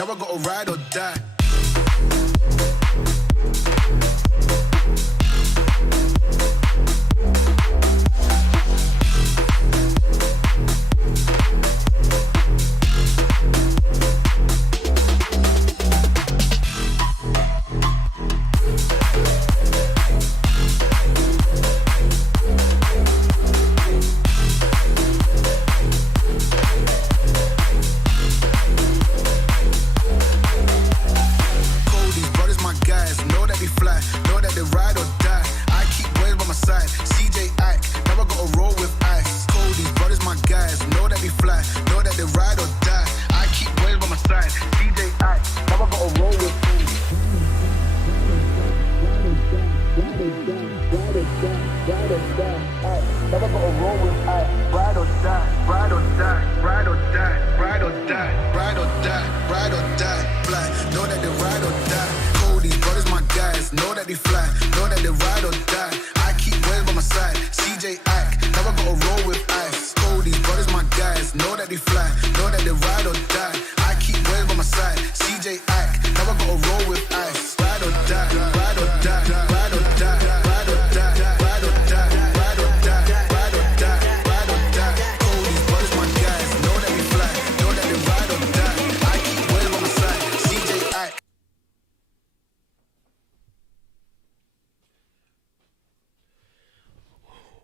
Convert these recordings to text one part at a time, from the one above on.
Now I gotta ride or die.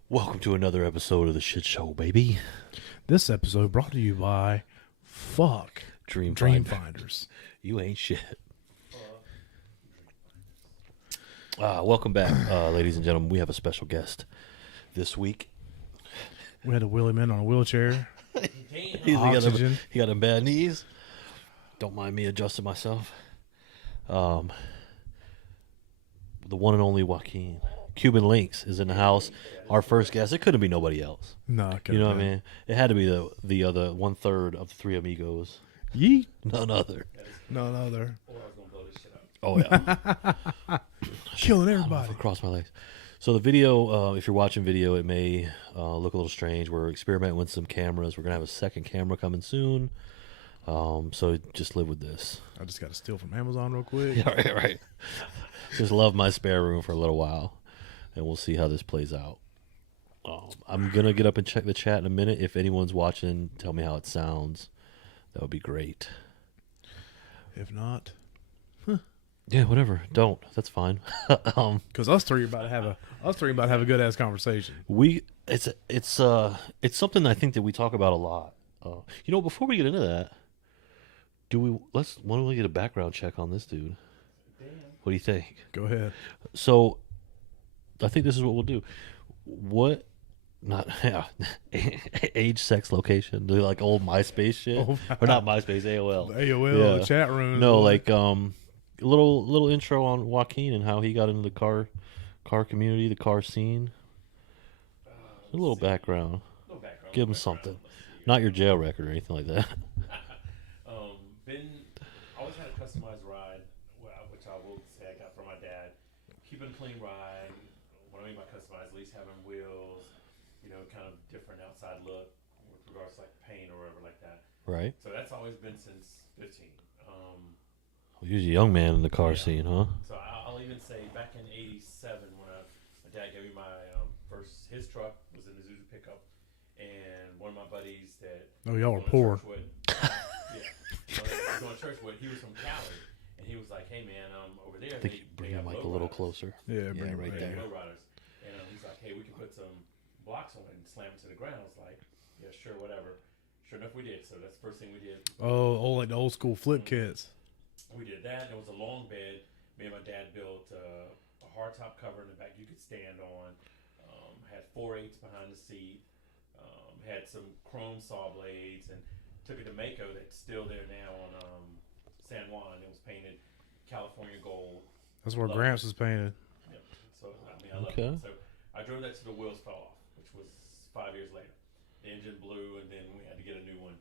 Welcome to another episode of the Shit Show, baby. This episode brought to you by Dream Finders. You ain't shit. Welcome back, ladies and gentlemen. We have a special guest this week. We had a Willie man on a wheelchair. He Oxygen. got them bad knees. Don't mind me adjusting myself. The one and only Joaquin. Cuban Links is in the house. Our first guest. It couldn't be nobody else. No, you know what I mean? It had to be the other 1/3 of the three amigos. Yeet. None other. None other. Oh yeah. Killing everybody. Across my legs. So the video, if you're watching video, it may look a little strange. We're experimenting with some cameras. We're gonna have a second camera coming soon. So just live with this. I just got to steal from Amazon real quick. Yeah, right. Just love my spare room for a little while, and we'll see how this plays out. I'm gonna get up and check the chat in a minute. If anyone's watching, tell me how it sounds. That would be great. If not, yeah, whatever. Don't. That's fine. Because us three about to have a good ass conversation. It's something I think that we talk about a lot. Before we get into that, why don't we get a background check on this dude? What do you think? Go ahead. So, I think this is what we'll do. Age, sex, location, like old MySpace shit, or not MySpace, AOL. AOL, yeah. Chat room. No, like a little intro on Joaquin and how he got into the car community, the car scene. A little background. Give him something. Not your jail record or anything like that. Always had a customized ride, which I will say I got from my dad. Keeping a clean ride. What I mean by customized, at least having wheels, kind of different outside look with regards to like paint or whatever like that. Right. So that's always been since 15. He was a young man in the car scene, huh? So I'll even say back in '87 when my dad gave me my his truck was an Isuzu pickup, and one of my buddies that y'all are poor. Going to church with, he was from Cali, and he was like, "Hey man, over there." I think bring your mic a little closer. Yeah, bring it right there. Low riders, and he's like, "Hey, we can put some blocks on it and slam it to the ground." I was like, "Yeah, sure, whatever." Sure enough, we did. So that's the first thing we did. Like the old school flip kits. We did that. There was a long bed. Me and my dad built a hardtop cover in the back you could stand on. Had 4/8 behind the seat. Had some chrome saw blades, and took it to Mako. That's still there now on San Juan. It was painted California gold. That's where Gramps was painted. Yep. So I love it. So I drove that till the wheels fell off, which was 5 years later. The engine blew, and then we had to get a new one.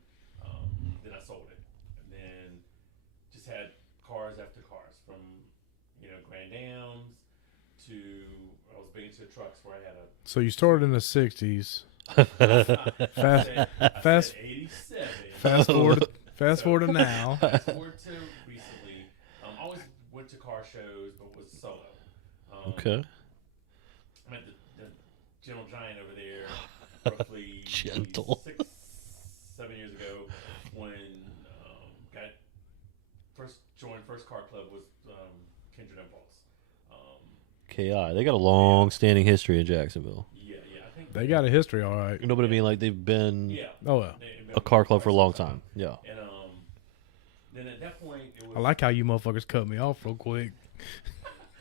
Then I sold it, and then just had cars after cars from Grand Dams to I was big into trucks where I had a. So you started in the '60s. Fast 87. Fast forward to now. Fast forward to recently. I always went to car shows, but was solo. Okay. I met the Gentle Giant over there roughly Gentle. 6-7 years ago when got joined first car club was Kindred Impulse. KI. They got a long-standing history in Jacksonville. Yeah, I think They got a history, all right. No, but I mean, like, they've been Oh, yeah. a car club for a long time. Yeah. And then at that point, it was I like how you motherfuckers cut me off real quick.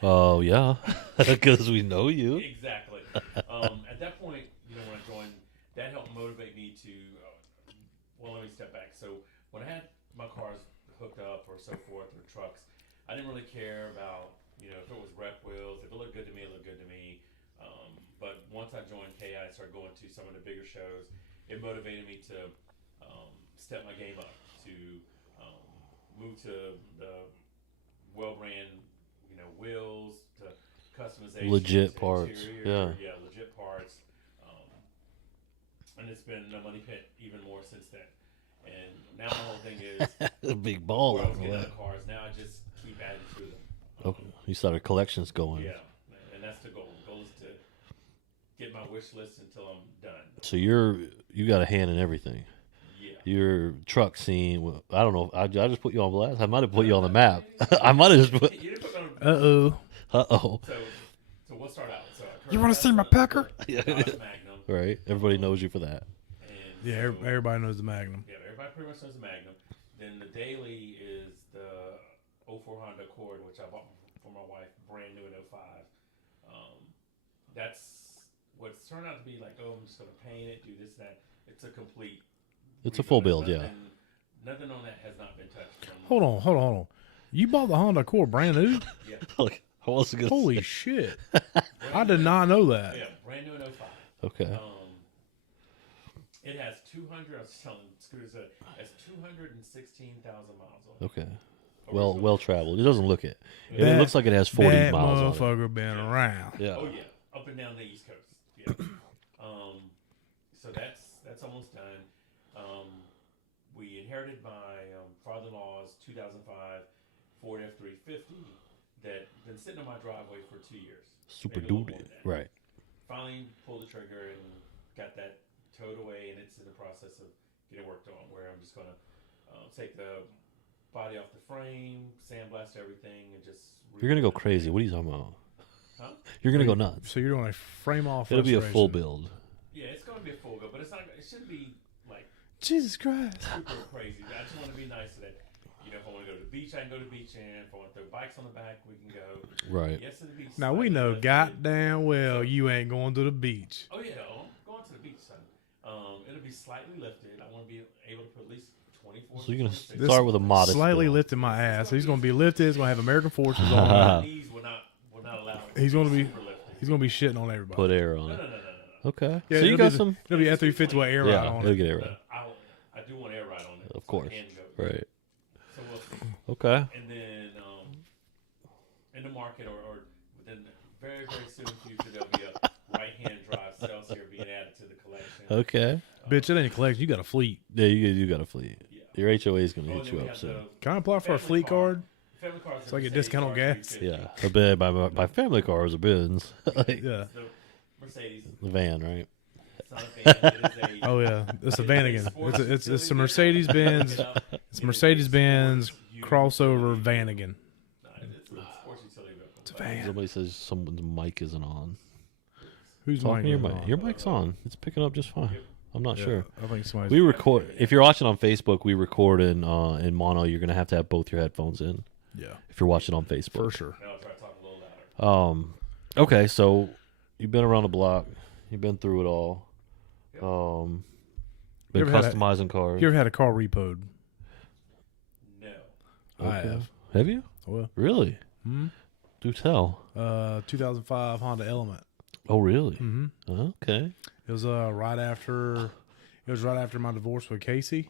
Oh, yeah. Because we know you. exactly. At that point, when I joined, that helped motivate me to. Well, let me step back. So when I had my cars hooked up or so forth, or trucks, I didn't really care about if it was rep wheels. If it looked good to me, it looked good to me. But once I joined KI, I started going to some of the bigger shows. It motivated me to step my game up, to move to the well brand, wheels, to customization, Legit to parts, interior, legit parts. And it's been a money pit even more since then. And now my whole thing is A big ball. where I was getting other cars. Now I just keep adding to them. Okay. You started collections going. Yeah, and that's the goal. The goal is to get my wish list until I'm done. So you got a hand in everything. Yeah. Your truck scene. Well, I don't know. I just put you on blast. I might have put you on the map. I might have just put. You didn't put me on. Uh-oh. Uh-oh. So we'll start out. So You want to see my pecker? Magnum. Right. Everybody knows you for that. And Yeah, so- everybody knows the Magnum. Yeah, everybody pretty much knows the Magnum. Then the daily is the '04 Honda Accord, which I bought for my wife, brand new in '05. That's what's turned out to be like, I'm just going to paint it, do this, that. It's a complete. It's a full rebuild. build, yeah. Nothing on that has not been touched. Hold on. You bought the Honda Accord brand new? Yeah. Like, I wasn't gonna Holy say. shit. I did not know that. Yeah, brand new in '05. Okay. It has 200. I was telling Scooter that it has 216,000 miles on it. Okay. Well traveled. It doesn't look it. It looks like it has 40 that miles on it. motherfucker been around. Yeah. Oh yeah, up and down the East Coast. Yeah. So that's almost done. We inherited my father-in-law's 2005 Ford F350 that been sitting on my driveway for 2 years. Super maybe a little duty. more than that. Right. Finally pulled the trigger and got that towed away, and it's in the process of getting worked on. Where I'm just gonna take the body off the frame, sandblast everything, and just. You're gonna go crazy. What are you talking about? Huh? You're gonna go nuts. So you're doing a frame off. It'll be a full restoration. build. Yeah, it's gonna be a full go, but it's not. It shouldn't be like Jesus Christ. super crazy. I just want to be nice so that if I want to go to the beach, I can go to the beach, and if I want to throw bikes on the back, we can go. Right. Yes, it'll be. Now we slightly know lifted. goddamn well you ain't going to the beach. Oh yeah, I'm going to the beach, son. It'll be slightly lifted. I want to be able to put at least 24. So you're gonna 26. start with a modest. Slightly build. lifting my ass. So he's going to be lifted. He's going to have American forces on My him. knees will not allow it. He's gonna be- super lifted. He's going to be shitting on everybody. Put air on No. it. Okay. Yeah, So you it'll got be- some. It'll be F350 with air Yeah. ride on It'll it. get air right. I do want air ride on it. Of so course. I can go. Right. So we'll see. Okay. And then in the market or within very, very soon future, there'll be a right-hand drive Saucey being added to the collection. Okay. Bitch, it ain't a collection. You got a fleet. Yeah, you got a fleet. Yeah. Your HOA is gonna Oh, hit and then you we up have soon. the Can I apply for a family fleet car. card? Family cars It's like a Mercedes discount on gas. 350. Yeah. I bet my family cars are Benz. Like, Yeah. The Mercedes. the van, right? It's not a van. It is a. Oh yeah, it's a Vanagon. sports It's a utility Mercedes Benz. vehicle. It's a Mercedes Benz Sports utility crossover vehicle. Vanagon. No, it's a sports utility vehicle. It's a But van. Somebody says someone's mic isn't on. Who's Talk to your mine? mic. Your mic's on. It's picking up just fine. I'm not sure. I think somebody's. We record. If you're watching on Facebook, we record in mono. You're gonna have to have both your headphones in. Yeah, If you're watching on Facebook, for sure. Now I'll try to talk a little louder. Okay, so you've been around the block. You've been through it all. Yep. Been You ever had a- customizing cars. You ever had a car repoed? No. I Okay. have. Have you? Well, Really? hmm? Do tell. 2005 Honda Element. Oh, really? Mm-hmm. Okay. It was right after. It was right after my divorce with Casey,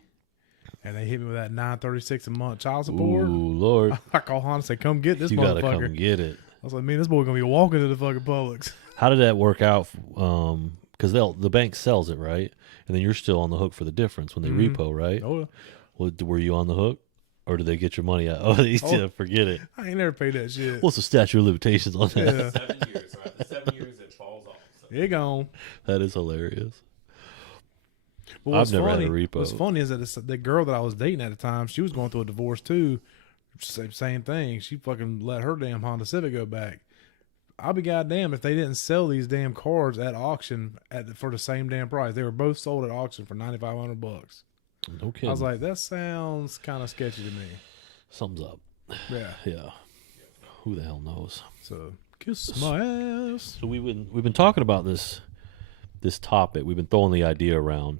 and they hit me with that $936 a month child support. Ooh, Lord. I call Honda and say, "Come get this You gotta motherfucker." come get it. I was like, "Man, this boy gonna be walking to the fucking Publix." How did that work out? Because the bank sells it, right? And then you're still on the hook for the difference when they Mhm. repo, right? Oh, Were you on the hook, or did they get your money out? Oh, yeah, forget it. I ain't never paid that shit. What's the statute of limitations on that? Yeah. 7 years. So after 7 years, it falls off. So. It gone. That is hilarious. But I've never had a repo. What's funny is that the girl that I was dating at the time, she was going through a divorce too. Same thing. She fucking let her damn Honda Civic go back. I'll be goddamn if they didn't sell these damn cars at auction for the same damn price. They were both sold at auction for $9,500. No kidding. I was like, that sounds kind of sketchy to me. Something's up. Yeah. Yeah. Who the hell knows? So kiss my ass. So we've been talking about this topic. We've been throwing the idea around.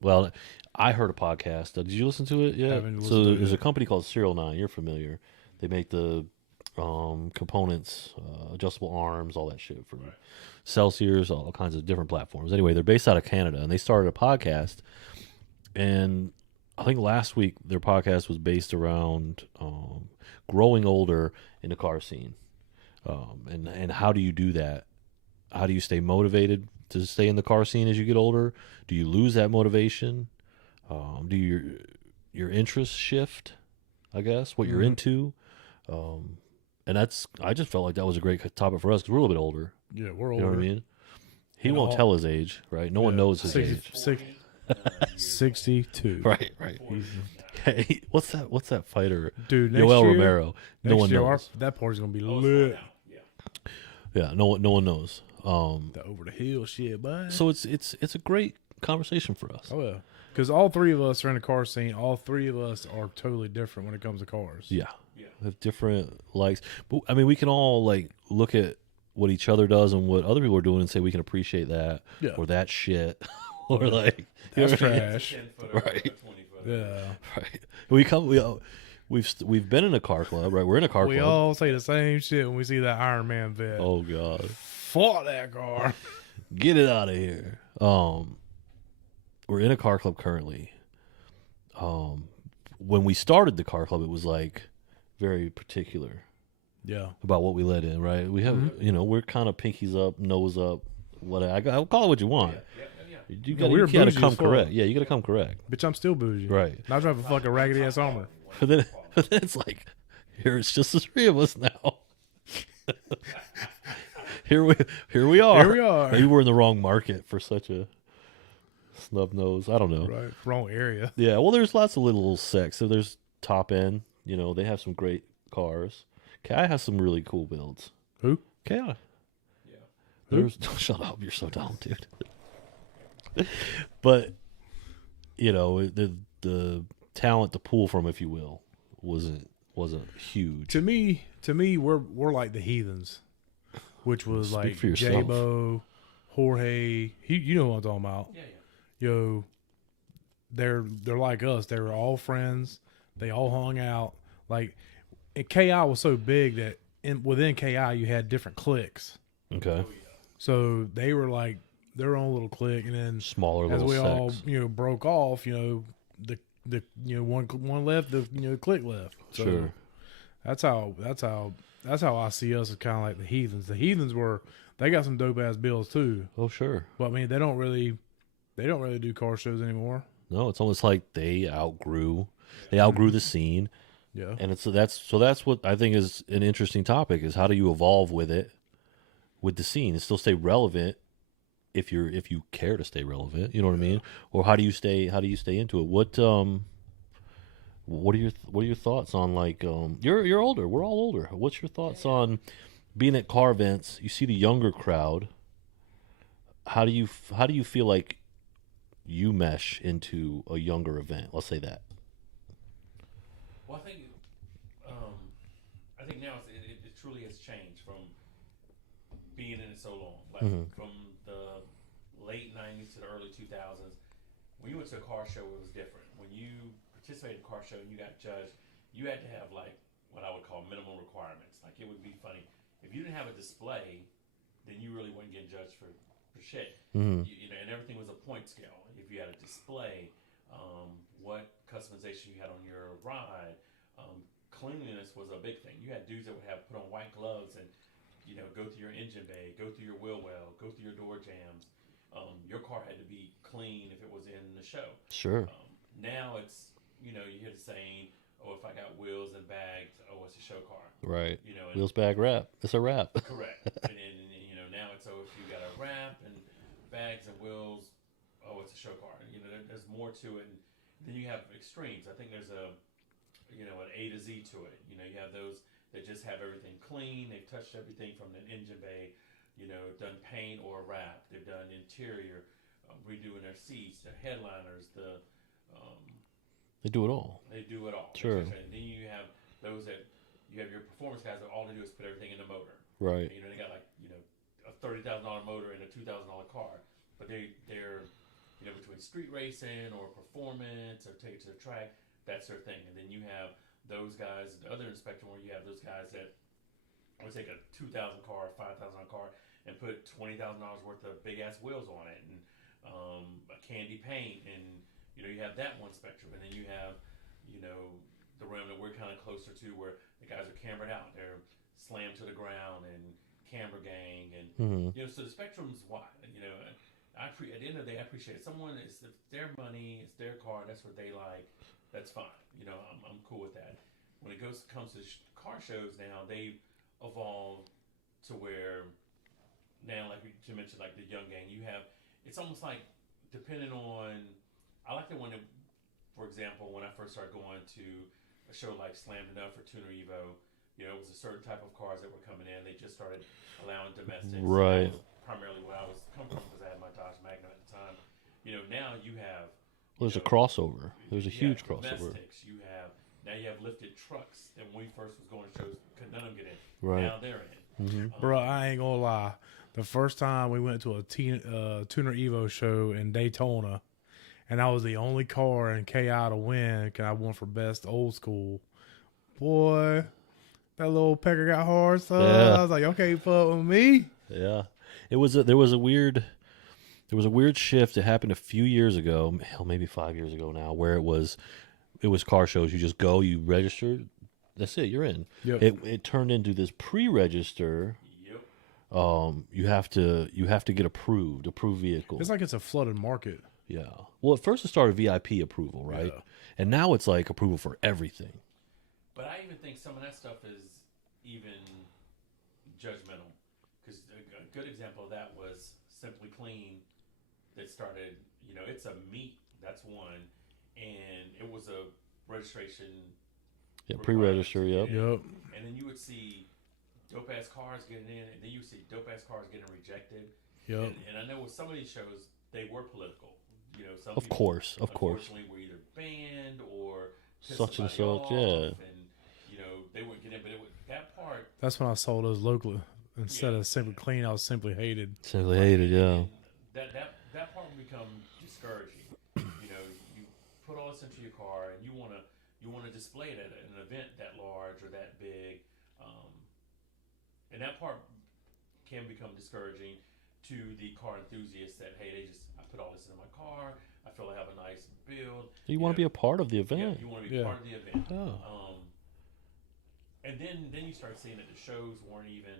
Well, I heard a podcast. Did you listen to it yet? Haven't listened So to it there's yet. a company called Serial 9. You're familiar. They make the components, adjustable arms, all that shit for Saucey, all kinds of different platforms. Anyway, they're based out of Canada, and they started a podcast. And I think last week their podcast was based around growing older in the car scene, and how do you do that? How do you stay motivated to stay in the car scene as you get older? Do you lose that motivation? Do your interests shift? I guess what you're into, and I just felt like that was a great topic for us because we're a little bit older. Yeah, we're You know older. what I mean? He And won't all- tell his age, right? No one knows his age. 62. Right. Hey, what's that fighter? Dude, next Yoel year, Romero. No next one year, knows. that party's going to be Oh, it's lit. going down. Yeah. Yeah, no one knows. The over the hill shit, bud. So it's a great conversation for us. Oh, yeah. Because all three of us are in the car scene. All three of us are totally different when it comes to cars. Yeah. Yeah. We have different likes. But I mean, we can all like look at what each other does and what other people are doing and say we can appreciate that Yeah. or that shit or like That's you know what I mean? trash. 10-footer, Right. 20-footer. Yeah. Right. We've been in a car club, right? We're in a car We club. all say the same shit when we see that Iron Man vet. Oh God. Fuck that car. Get it out of here. We're in a car club currently. When we started the car club, it was like very particular Yeah. about what we let in, right? We have, we're kind of pinkies up, nose up, I'll call it what you want. Yeah. You No, we were gotta bougie come as fuck. correct. Yeah, you gotta come correct. Bitch, I'm still bougie. Right. And I drive a fucking raggedy ass Hummer. But then it's like, here it's just the three of us now. Here we are. Here we are. Maybe we're in the wrong market for such a snub nose. I don't know. Right. Wrong area. Yeah, well, there's lots of little sects. So there's top end. They have some great cars. Ki has some really cool builds. Who? Ki. Yeah. Who? Shut up! You're so dumb, dude. But the talent to pull from, if you will, wasn't huge. To me, we're like the heathens, which was Speak like for yourself. J-Bo, Jorge. You know what I'm talking about. Yeah. Yo, they're like us. They were all friends. They all hung out. Like, and KI was so big that within KI you had different cliques. Okay, So they were like their own little clique, and then smaller as little we all sects. broke off, the one left, the clique left. So Sure. that's how I see us as kind of like the heathens. The heathens they got some dope ass bills too, Oh, sure. but I mean they don't really do car shows anymore. No, it's almost like they outgrew the scene, Yeah, and that's what I think is an interesting topic: is how do you evolve with the scene and still stay relevant if you care to stay relevant. You know what I mean? Or how do you stay into it? What are your thoughts on like you're older? We're all older. What's your thoughts on being at car events? You see the younger crowd. How do you feel like you mesh into a younger event? Let's say that. Well, I think now it truly has changed from being in it so long. Like from the late '90s to the early 2000s, when you went to a car show, it was different. When you participated in a car show and you got judged, you had to have like what I would call minimum requirements. Like it would be funny if you didn't have a display, then you really weren't getting judged for shit. And everything was a point scale. If you had a display, what customization you had on your ride, cleanliness was a big thing. You had dudes that would have put on white gloves and go through your engine bay, go through your wheel well, go through your door jams. Your car had to be clean if it was in the show. Sure. now it's, you hear the saying, oh, if I got wheels and bags, oh, it's a show car. Right. And Wheels, bag, wrap. It's a wrap. correct. And then, now it's, oh, if you got a wrap and bags and wheels, oh, it's a show car. There's more to it. And then you have extremes. I think there's an A to Z to it. You have those that just have everything clean. They've touched everything from the engine bay, done paint or wrap. They've done interior, redoing their seats, their headliners, They do it all. they do it all. Sure. And then you have those that you have your performance guys that all they do is put everything in the motor. Right. They got a $30,000 motor in a $2,000 car, but they're between street racing or performance or take it to the track, that's their thing. And then you have those guys, the other spectrum, where you have those guys that would take a 2,000 car, $5,000 car, and put $20,000 worth of big ass wheels on it, and a candy paint, and you have that one spectrum, and then you have the realm that we're kind of closer to, where the guys are cambered out, they're slammed to the ground, and camera gang, and so the spectrum's wide. At the end of the day, I appreciate it. It's their money, it's their car, that's what they like. That's fine. I'm cool with that. When it comes to car shows now, they've evolved to where now, like you mentioned, like the young gang, it's almost like depending on. I like the one that, for example, when I first started going to a show like Slammed Enough or Tuner Evo, it was a certain type of cars that were coming in. They just started allowing domestics. Right. Primarily where I was coming from, because I had my Dodge Magnum at the time. Now you have. There's a crossover. There's a huge crossover. Domestics. You have lifted trucks. And when we first was going to shows, none of them get in. Right. Now they're in. Bro, I ain't gonna lie. The first time we went to a Tuner Evo show in Daytona, and I was the only car in KI to win, because I won for best old school. Boy, that little pecker got hard, so Yeah. I was like, okay, fuck with me. Yeah. There was a weird shift that happened a few years ago, hell, maybe 5 years ago now, where it was car shows. You just go, you register, that's it, you're in. Yep. It turned into this pre-register. Yep. You have to get approved vehicle. It's like it's a flooded market. Yeah. Well, at first it started VIP approval, right? Yeah. And now it's like approval for everything. But I even think some of that stuff is even judgmental. Because a good example of that was Simply Clean, that started, it's a meat, that's one, and it was a registration. Yeah, pre-register, yep. Yep. And then you would see dope-ass cars getting in, and then you would see dope-ass cars getting rejected. Yep. And I know with some of these shows, they were political. Some Of people, course. unfortunately, were either banned or pissed Such and somebody such, off, yeah. And, they wouldn't get in, but that part. That's when I saw those locally. Instead of Simply Clean, I was Simply Hated. Simply Hated, yeah. That part will become discouraging. You put all this into your car, and you wanna display it at an event that large or that big, and that part can become discouraging to the car enthusiasts. That I put all this in my car. I feel I have a nice build. You want to be a part of the event. Yeah, you want to be part of the event. Yeah. And then you start seeing that the shows weren't even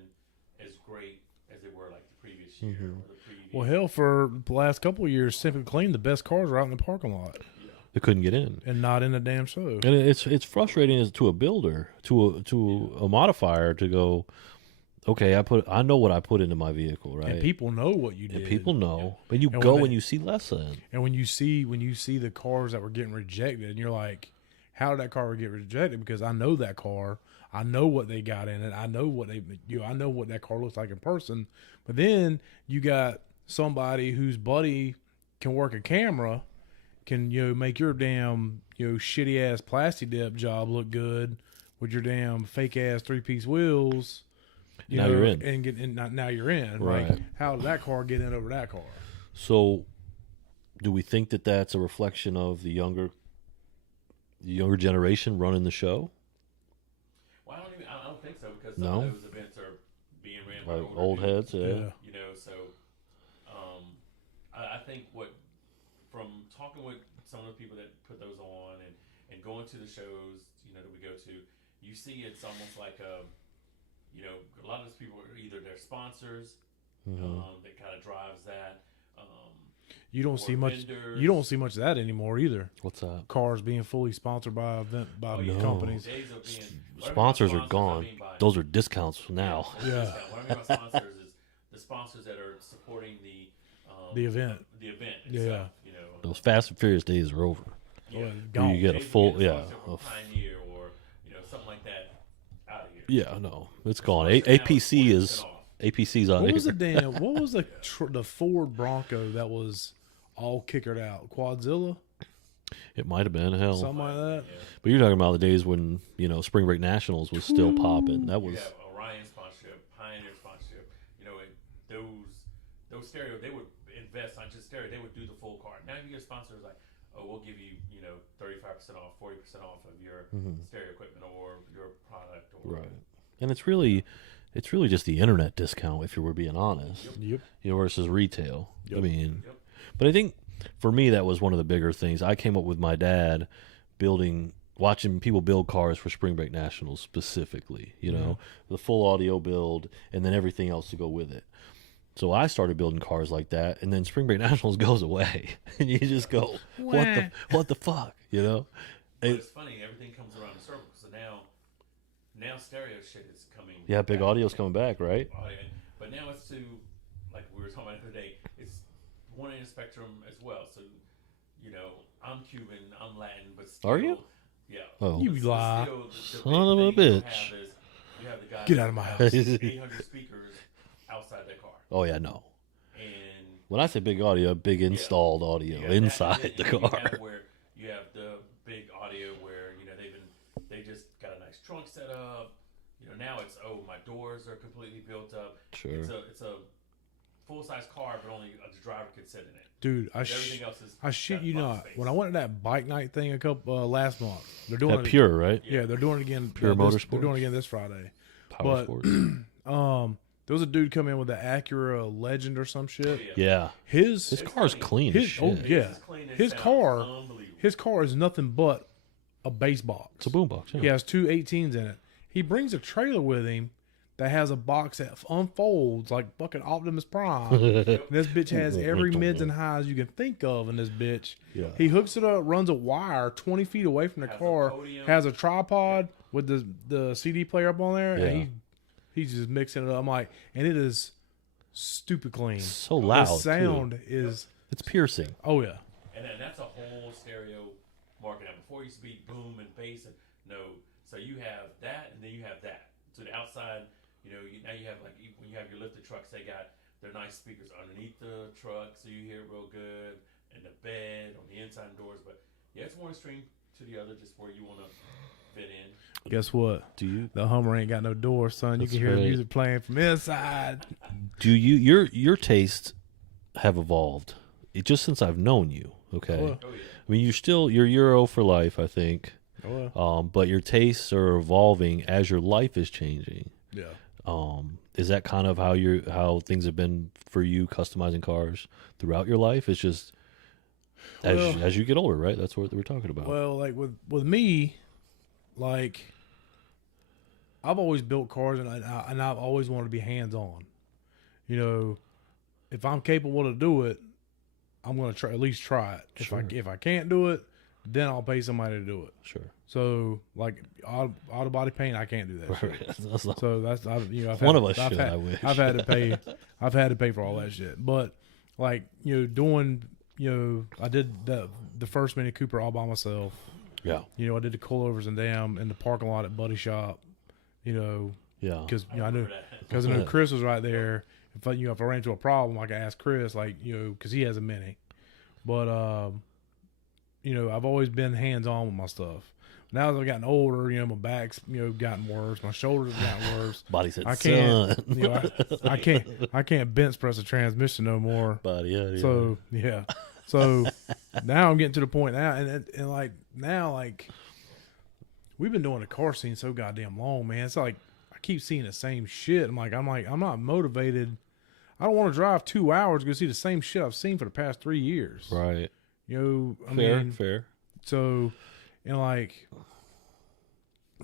as great as they were like the previous year or the previous. Well, hell, for the last couple of years, Simply Clean, the best cars were out in the parking lot. Yeah. They couldn't get in. And not in the damn show. And it's frustrating as to a builder, to a modifier, to go, okay, I know what I put into my vehicle, right? And people know what you did. And people know. But you And go when and you see less than. And when you see the cars that were getting rejected, and you're like, how did that car get rejected? Because I know that car. I know what they got in it. I know what I know what that car looks like in person. But then you got somebody whose buddy can work a camera, can make your damn shitty ass plastic dip job look good with your damn fake ass 3-piece wheels. Now you're in. And now you're in. Right. Like, how did that car get in over that car? So, do we think that that's a reflection of the younger generation running the show? Well, I don't think so, because No? some of those events are being ran by Like old people. heads, yeah. So I think from talking with some of the people that put those on and going to the shows, that we go to, you see it's almost like a lot of those people are either their sponsors, that kind of drives that. You don't or see much. vendors. You don't see much of that anymore either. What's that? Cars being fully sponsored by yeah. companies. Days of being, what I mean by Sponsors are I gone. mean by- Those are discounts now. Yeah. What I mean by sponsors is the sponsors that are supporting The event. The event Yeah. itself, you know. Those Fast and Furious days are over. Yeah. Well, Where gone. you get a Days of full, being a yeah. sponsor from Pioneer or something like that out of here. Yeah, no, it's gone. Sponsor now APC 40% is off. APC's out What of was the here. damn? What was the Ford Bronco that was all kickered out? Quadzilla, It might have been hell, something like that. Yeah. but you're talking about the days when Spring Break Nationals was still popping. That You was have Orion sponsorship, Pioneer sponsorship. Those stereo, they would invest not just stereo, they would do the full card. Now you get sponsors like, oh, we'll give you 35% off, 40% off of your stereo equipment or your product. Or, right, and it's really just the internet discount if you were being honest. Yep. Versus retail. I Yep. mean, Yep. but I think for me that was one of the bigger things. I came up with my dad watching people build cars for Spring Break Nationals specifically, the full audio build and then everything else to go with it. So I started building cars like that, and then Spring Break Nationals goes away, and you just go, what the fuck, But it's funny, everything comes around in circles. So now stereo shit is coming. Yeah, big back. audio's coming back, right? But now it's like we were talking about the other day, it's one end of the spectrum as well. So, I'm Cuban, I'm Latin, but still. Are you? Yeah. Oh. You But lie. still, the Son of a big thing bitch. You have the guy Get that out of my has house. 800 speakers outside their car. Oh yeah, no. And When I say big audio, big installed audio you have that, inside and the then car. you have the big audio where they just got a nice trunk set up. Now it's my doors are completely built up. Sure. It's a full size car, but only a driver could sit in it. Dude, Everything else is I shit got you bunk not. space. When I went to that bike night thing last month, they're doing That it. Pure, right? Yeah, they're doing it again. Pure They're Motorsports? doing it again this Friday. Power But- sports. There was a dude come in with the Acura Legend or some shit. Yeah. His This car's clean as his shit. oh yeah, It's clean, it his sounds car unbelievable. his car is nothing but a bass box. It's a boombox. Yeah. He has two 18s in it. He brings a trailer with him that has a box that unfolds like fucking Optimus Prime. And this bitch has every mids and highs you can think of in this bitch. Yeah. He hooks it up, runs a wire 20 feet away from the Has a car, podium. has a tripod with the CD player up on there, Yeah. and he's just mixing it up. I'm like, and it is stupid clean. So loud. The sound too. is, It's piercing. oh yeah. And then that's a whole stereo market. Now, before it used to be boom and bass and so you have that and then you have that. So the outside, now you have when you have your lifted trucks, they got their nice speakers underneath the truck, so you hear it real good, and the bed on the inside and doors. But yeah, it's one extreme to the other, just where you want to fit in. Guess what? Do you The Hummer ain't got no door, son. You That's can hear the right. music playing from inside. your tastes have evolved just since I've known you, okay? Well, Oh yeah. I mean, you're Euro for life, I think. oh, well. But your tastes are evolving as your life is changing. Yeah. Is that kind of how things have been for you customizing cars throughout your life? It's just as you get older, right? That's what we're talking about. Well, like with me, like I've always built cars, and I've always wanted to be hands on. If I'm capable to do it, I'm going to at least try it. Sure. If I can't do it, then I'll pay somebody to do it. Sure. So like auto body paint, I can't do that shit. That's not- So that's I've One had, of us I've should, had, I wish. I've had to pay for all that shit. But like doing I did the first Mini Cooper all by myself. yeah. I did the coilovers and damn in the parking lot at Buddy Shop. Yeah. Because I knew remember that. because I knew Chris was right there. If I ran into a problem, I could ask Chris, because he has a Mini. But I've always been hands on with my stuff. Now as I've gotten older, my back's gotten worse, my shoulders have gotten worse. Body said, I can't, son. I can't bench press a transmission no more. Body, yeah. So yeah, so now I'm getting to the point now, and like now, like we've been doing the car scene so goddamn long, man. It's like I keep seeing the same shit. I'm not motivated. I don't want to drive 2 hours to go see the same shit I've seen for the past 3 years. Right. I Fair, mean, fair. so, and like,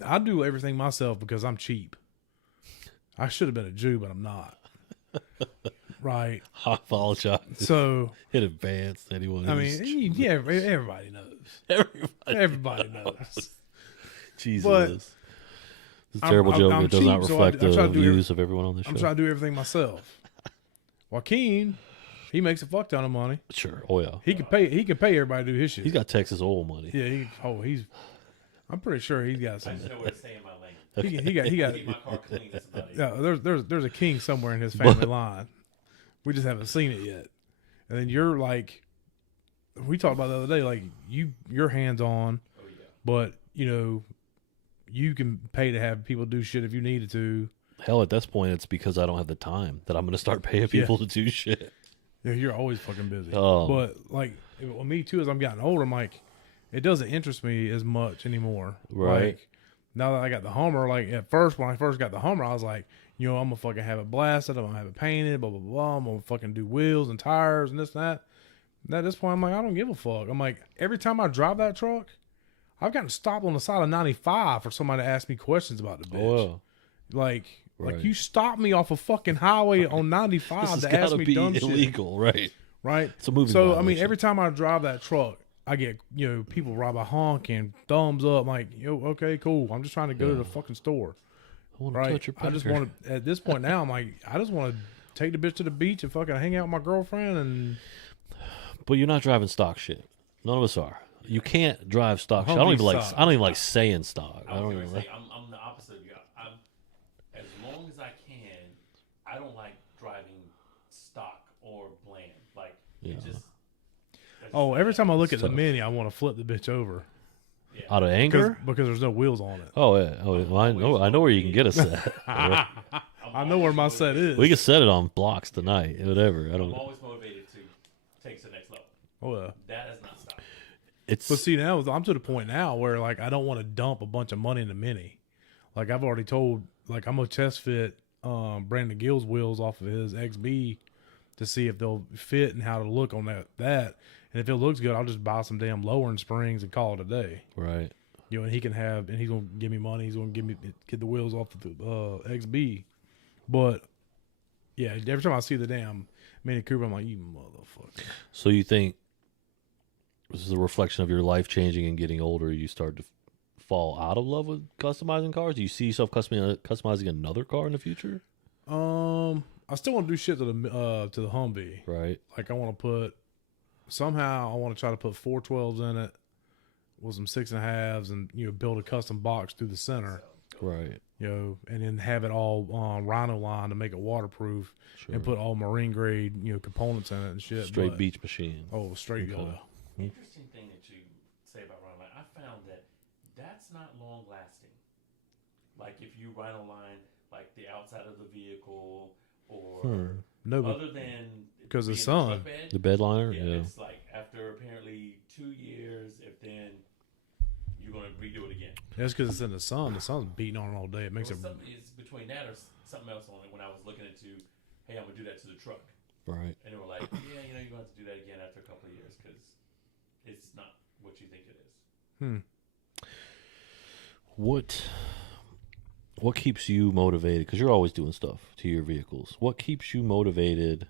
I do everything myself because I'm cheap. I should have been a Jew, but I'm not. Right. I apologize. So In advance, anyone. I who's- mean, yeah, everybody knows. Everybody knows. Jesus. But It's a terrible joke. I'm It does not cheap, so I reflect try the to do views of everyone on the show. I'm trying to do everything myself. Joaquin, he makes a fuck ton of money. Sure. Oh, yeah. He can pay everybody to do his shit. He's got Texas oil money. Yeah, I'm pretty sure he's got I some. just know where to stay in my lane. He got. Keep my car clean. That's about it. Yeah, there's a king somewhere in his family line. We just haven't seen it yet. And then you're like, we talked about the other day, like you're hands on, Oh yeah. but you can pay to have people do shit if you needed to. Hell, at this point, it's because I don't have the time that I'm going to start paying people to do shit. Yeah, you're always fucking busy. Oh. But like with me too, as I'm getting older, I'm like, it doesn't interest me as much anymore. Right. Like, now that I got the Hummer, like at first when I first got the Hummer, I was like, I'm gonna fucking have it blasted, I'm gonna have it painted, blah blah blah. I'm gonna fucking do wheels and tires and this and that. And at this point, I'm like, I don't give a fuck. I'm like, every time I drive that truck, I've gotten stopped on the side of 95 for somebody to ask me questions about the bitch. Oh, Like Right. you stopped me off a fucking highway on 95 this has to ask got to me be dumb shit. illegal, right? Right? It's a moving So, I mean, violation. every time I drive that truck, I get, people rob a honk and thumbs up. I'm like, okay, cool. I'm just trying to go to the fucking store. I want to Right? touch your I just pecker. want to, at this point now, I'm like, I just want to take the bitch to the beach and fucking hang out with my girlfriend. And But you're not driving stock shit. None of us are. You can't drive stock shit. I Humvee don't even like. stock. I don't even like saying stock. I I was don't gonna even. say, I'm the opposite of you. I'm as long as I can. I don't like driving stock or bland. Like Yeah. it just. every time I look at the Tough. Mini, I want to flip the bitch over Out of anger. because there's no wheels on it. Oh yeah. Oh, well, I know where you can get a set. I know where my set is. We can set it on blocks tonight. Whatever. I I'm don't. always motivated to take it to the next level. Oh yeah. That has not stopped. It's But see, now I'm to the point now where like I don't want to dump a bunch of money in the Mini. Like I've already told, like I'm gonna test fit Brandon Gill's wheels off of his XB to see if they'll fit and how to look on that. And if it looks good, I'll just buy some damn lowering springs and call it a day. right. And he can have, and he's gonna give me money. He's gonna get the wheels off of the XB. But yeah, every time I see the damn Mini Cooper, I'm like, you motherfucker. So you think this is a reflection of your life changing and getting older? You start to fall out of love with customizing cars? Do you see yourself customizing another car in the future? I still want to do shit to the Humvee. Right. Like I want to put somehow I want to try to put 412s in it with some 6.5s and build a custom box through the center. Right. And then have it all on Rhino line to make it waterproof Sure. and put all marine grade components in it and shit. Straight But- beach machine. Oh, straight. Okay. Interesting thing that you say about Rhino line. I found that's not long lasting. Like if you Rhino line like the outside of the vehicle or No, but other than because of being the in sun. truck bed, The bed liner? yeah, Yeah. it's like after apparently 2 years, if then you're gonna redo it again. That's because it's in the sun. The sun's beating on it all day. It makes Well, it. it's between that or something else on it. When I was looking into, hey, I'm gonna do that to the truck, Right. and they were like, yeah, you're gonna have to do that again after a couple of years because it's not what you think it is. What keeps you motivated? Because you're always doing stuff to your vehicles. What keeps you motivated?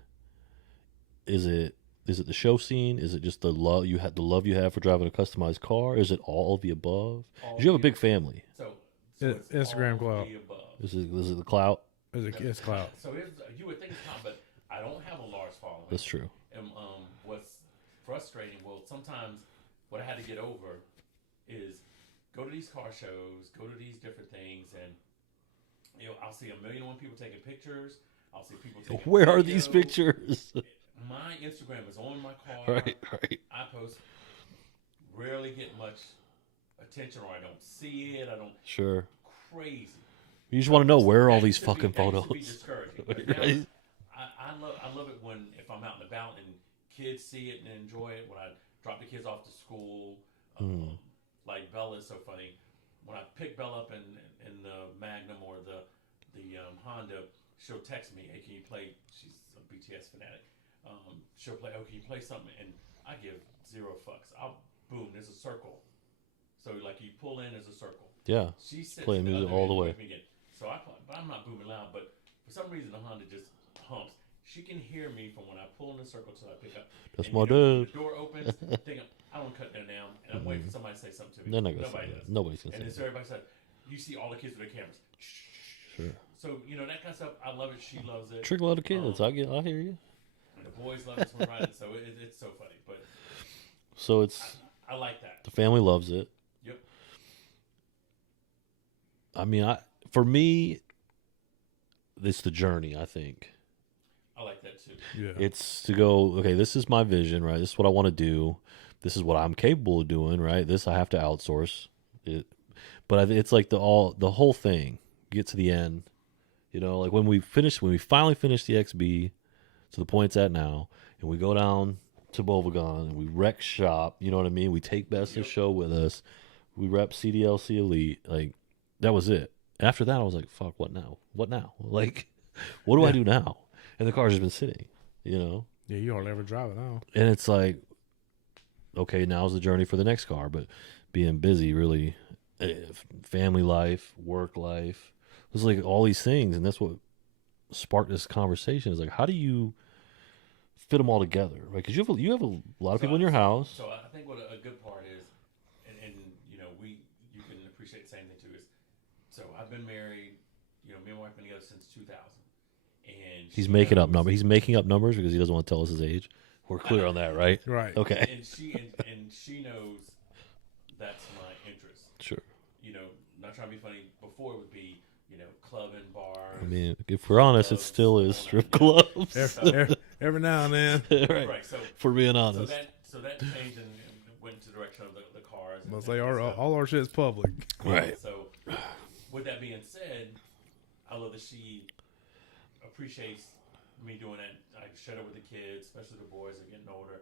Is it the show scene? Is it just the love you have for driving a customized car? Is it all of the above? 'Cause you have a big family. So It- it's Instagram all clout. the above. Is it the clout? It's cloud. So you would think it's not, but I don't have a large following. That's true. And what's frustrating, well, sometimes what I had to get over is go to these car shows, go to these different things, and I'll see 1,000,001 people taking pictures. I'll see people taking Where are these videos. pictures? My Instagram is on my car. Right. I post, rarely get much attention, or I don't see it. I don't. Sure. Crazy. You just want to know where are all That these used to be- fucking that used to photos? be discouraging. But now, Right. I love it when if I'm out and about and kids see it and enjoy it. When I drop the kids off to school, like Bella is so funny. When I pick Bella up in the Magnum or the Honda, she'll text me, "Hey, can you play?" She's a BTS fanatic. She'll play. "Oh, can you play something?" And I give zero fucks. Boom. There's a circle. So like you pull in, there's a circle. Yeah. She sits Playing the music other all end the way. with me again. So I play, but I'm not booming loud. But for some reason, the Honda just humps. she can hear me from when I pull in the circle till I pick up. That's And, my when dad. the door opens, thinking, I don't cut that down, and I'm waiting for somebody to say something to me. They're not gonna Nobody say that. does. Nobody's gonna And then say so everybody said, you see all the kids with their cameras. Sure. So, that kind of stuff, I love it. She loves it. that. Trick a lot of kids. I hear you. The boys love this one, right? So it's so funny. But So it's I like that. the family loves it. Yep. I mean, for me, it's the journey. I think I like that too. Yeah. it's to go. Okay, this is my vision, right? This is what I want to do. This is what I'm capable of doing, right? This I have to outsource it, but it's like the whole thing. Get to the end, like when we finally finish the XB to the point it's at now, and we go down to Bovagon and we wreck shop. You know what I mean? We take Best in Show with us. We rep CDLC Elite. Like that was it. After that, I was like, "Fuck, what now? What now? Like, what do I do now?" And the car's just been sitting, Yeah, you hardly ever drive it now. And it's like, okay, now's the journey for the next car. But being busy, really, family life, work life, it was like all these things, and that's what sparked this conversation. Is like, how do you fit them all together? Right? Because you have a lot of people in your house. So I think what a good part is, and you can appreciate the same thing too, is so I've been married, me and my wife been together since 2000. And He's making up numbers. He's making up numbers because he doesn't want to tell us his age. We're clear on that, right? Right. Okay. And she knows that's my interest. Sure. Not trying to be funny. Before it would be, clubbing, bars. I mean, if we're honest, it still is strip clubs. Every now and then. Right. So For being honest. So that changed and went into the direction of the cars. Let's say all our shit's public. Right. So with that being said, I love that she appreciates me doing that. I shut up with the kids, especially the boys are getting older.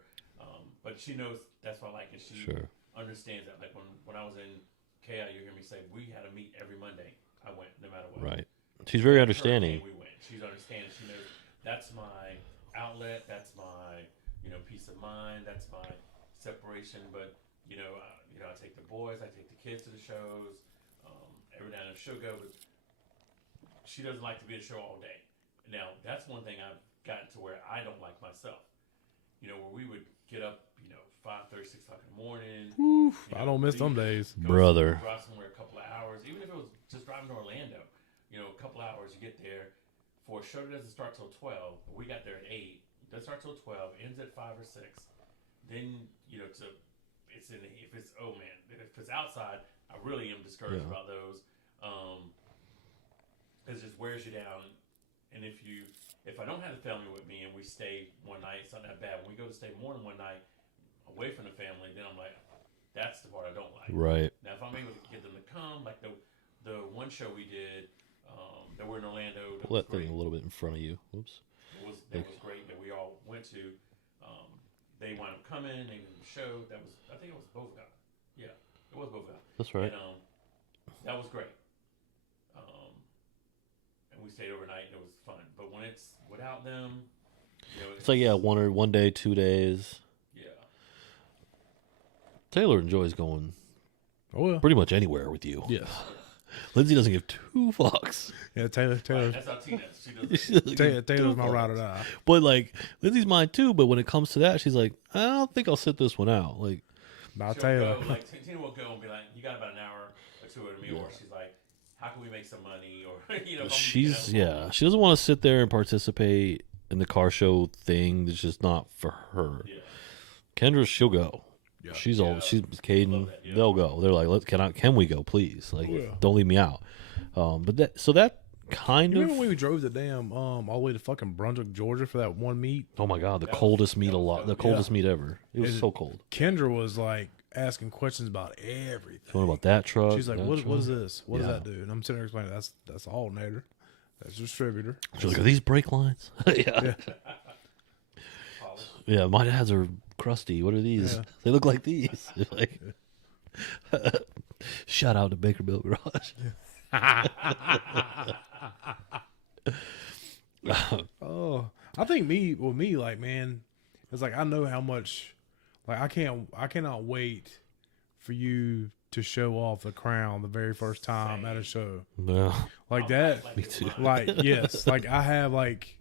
But she knows that's what I like, and she understands that. Like when I was in KI, you hear me say we had a meet every Monday. I went no matter what. Right. She's very understanding. We went. She's understanding. She knows that's my outlet. That's my peace of mind. That's my separation. But I take the boys. I take the kids to the shows. Every now and then she'll go, but she doesn't like to be at a show all day. Now that's one thing I've gotten to where I don't like myself. Where we would get up, 5:30, 6 o'clock in the morning. Oof, I don't miss them days. Brother. Drive somewhere a couple of hours, even if it was just driving to Orlando. A couple of hours, you get there for a show that doesn't start till 12. We got there at 8. It doesn't start till 12. Ends at 5 or 6. Then if it's outside, I really am discouraged about those. It just wears you down. And if I don't have the family with me and we stay one night, it's not that bad. When we go to stay more than one night away from the family, then I'm like, that's the part I don't like. Right. Now, if I'm able to get them to come, like the one show we did, that we're in Orlando. Pull that thing a little bit in front of you. Whoops. That was great that we all went to. They wound up coming and the show. I think it was Bovagon. Yeah, it was Bovagon. That's right. And that was great. And we stayed overnight and it was fun. But when it's without them, It's like, 1 day, 2 days. Yeah. Taylor enjoys going Oh, yeah. pretty much anywhere with you. Yes. Lindsay doesn't give 2 fucks. Yeah, Taylor. That's how Tina is. She does. She doesn't give Taylor's 2 my fucks. ride or die. But like Lindsay's mine too. But when it comes to that, she's like, I don't think I'll sit this one out. Like, Not She'll Taylor. go, like Tina will go and be like, "You got about an hour or 2 with me," or she's like, "How can we make some money?" Or if I'm she's getting she doesn't want to sit there and participate in the car show thing. That's just not for her. Yeah. Kendra, she'll go. Yeah. She's Yeah. she's Caden. Love that, yeah. They'll go. They're like, can we go, please? Like, Yeah. don't leave me out. But that kind You of. remember when we drove the damn all the way to fucking Brunswick, Georgia for that one meet? Oh my God, the That was- coldest meet that was- the coldest meet ever. It was Is it- so cold. Kendra was like asking questions about everything. What about that truck? She's like, that what truck?" is this? What does Yeah. that do? And I'm sitting there explaining, that's an alternator. That's a distributor. She's like, are these brake lines? yeah. Polish. Yeah, my dad's are crusty. What are these? Yeah. They look like these. Like, shout out to Bakerville Garage. Oh, I think with me, like, man, it's like I know how much, like, I cannot wait for you to show off the crown the very first time at a show, Yeah. like that. Me too. Like, yes, like I have like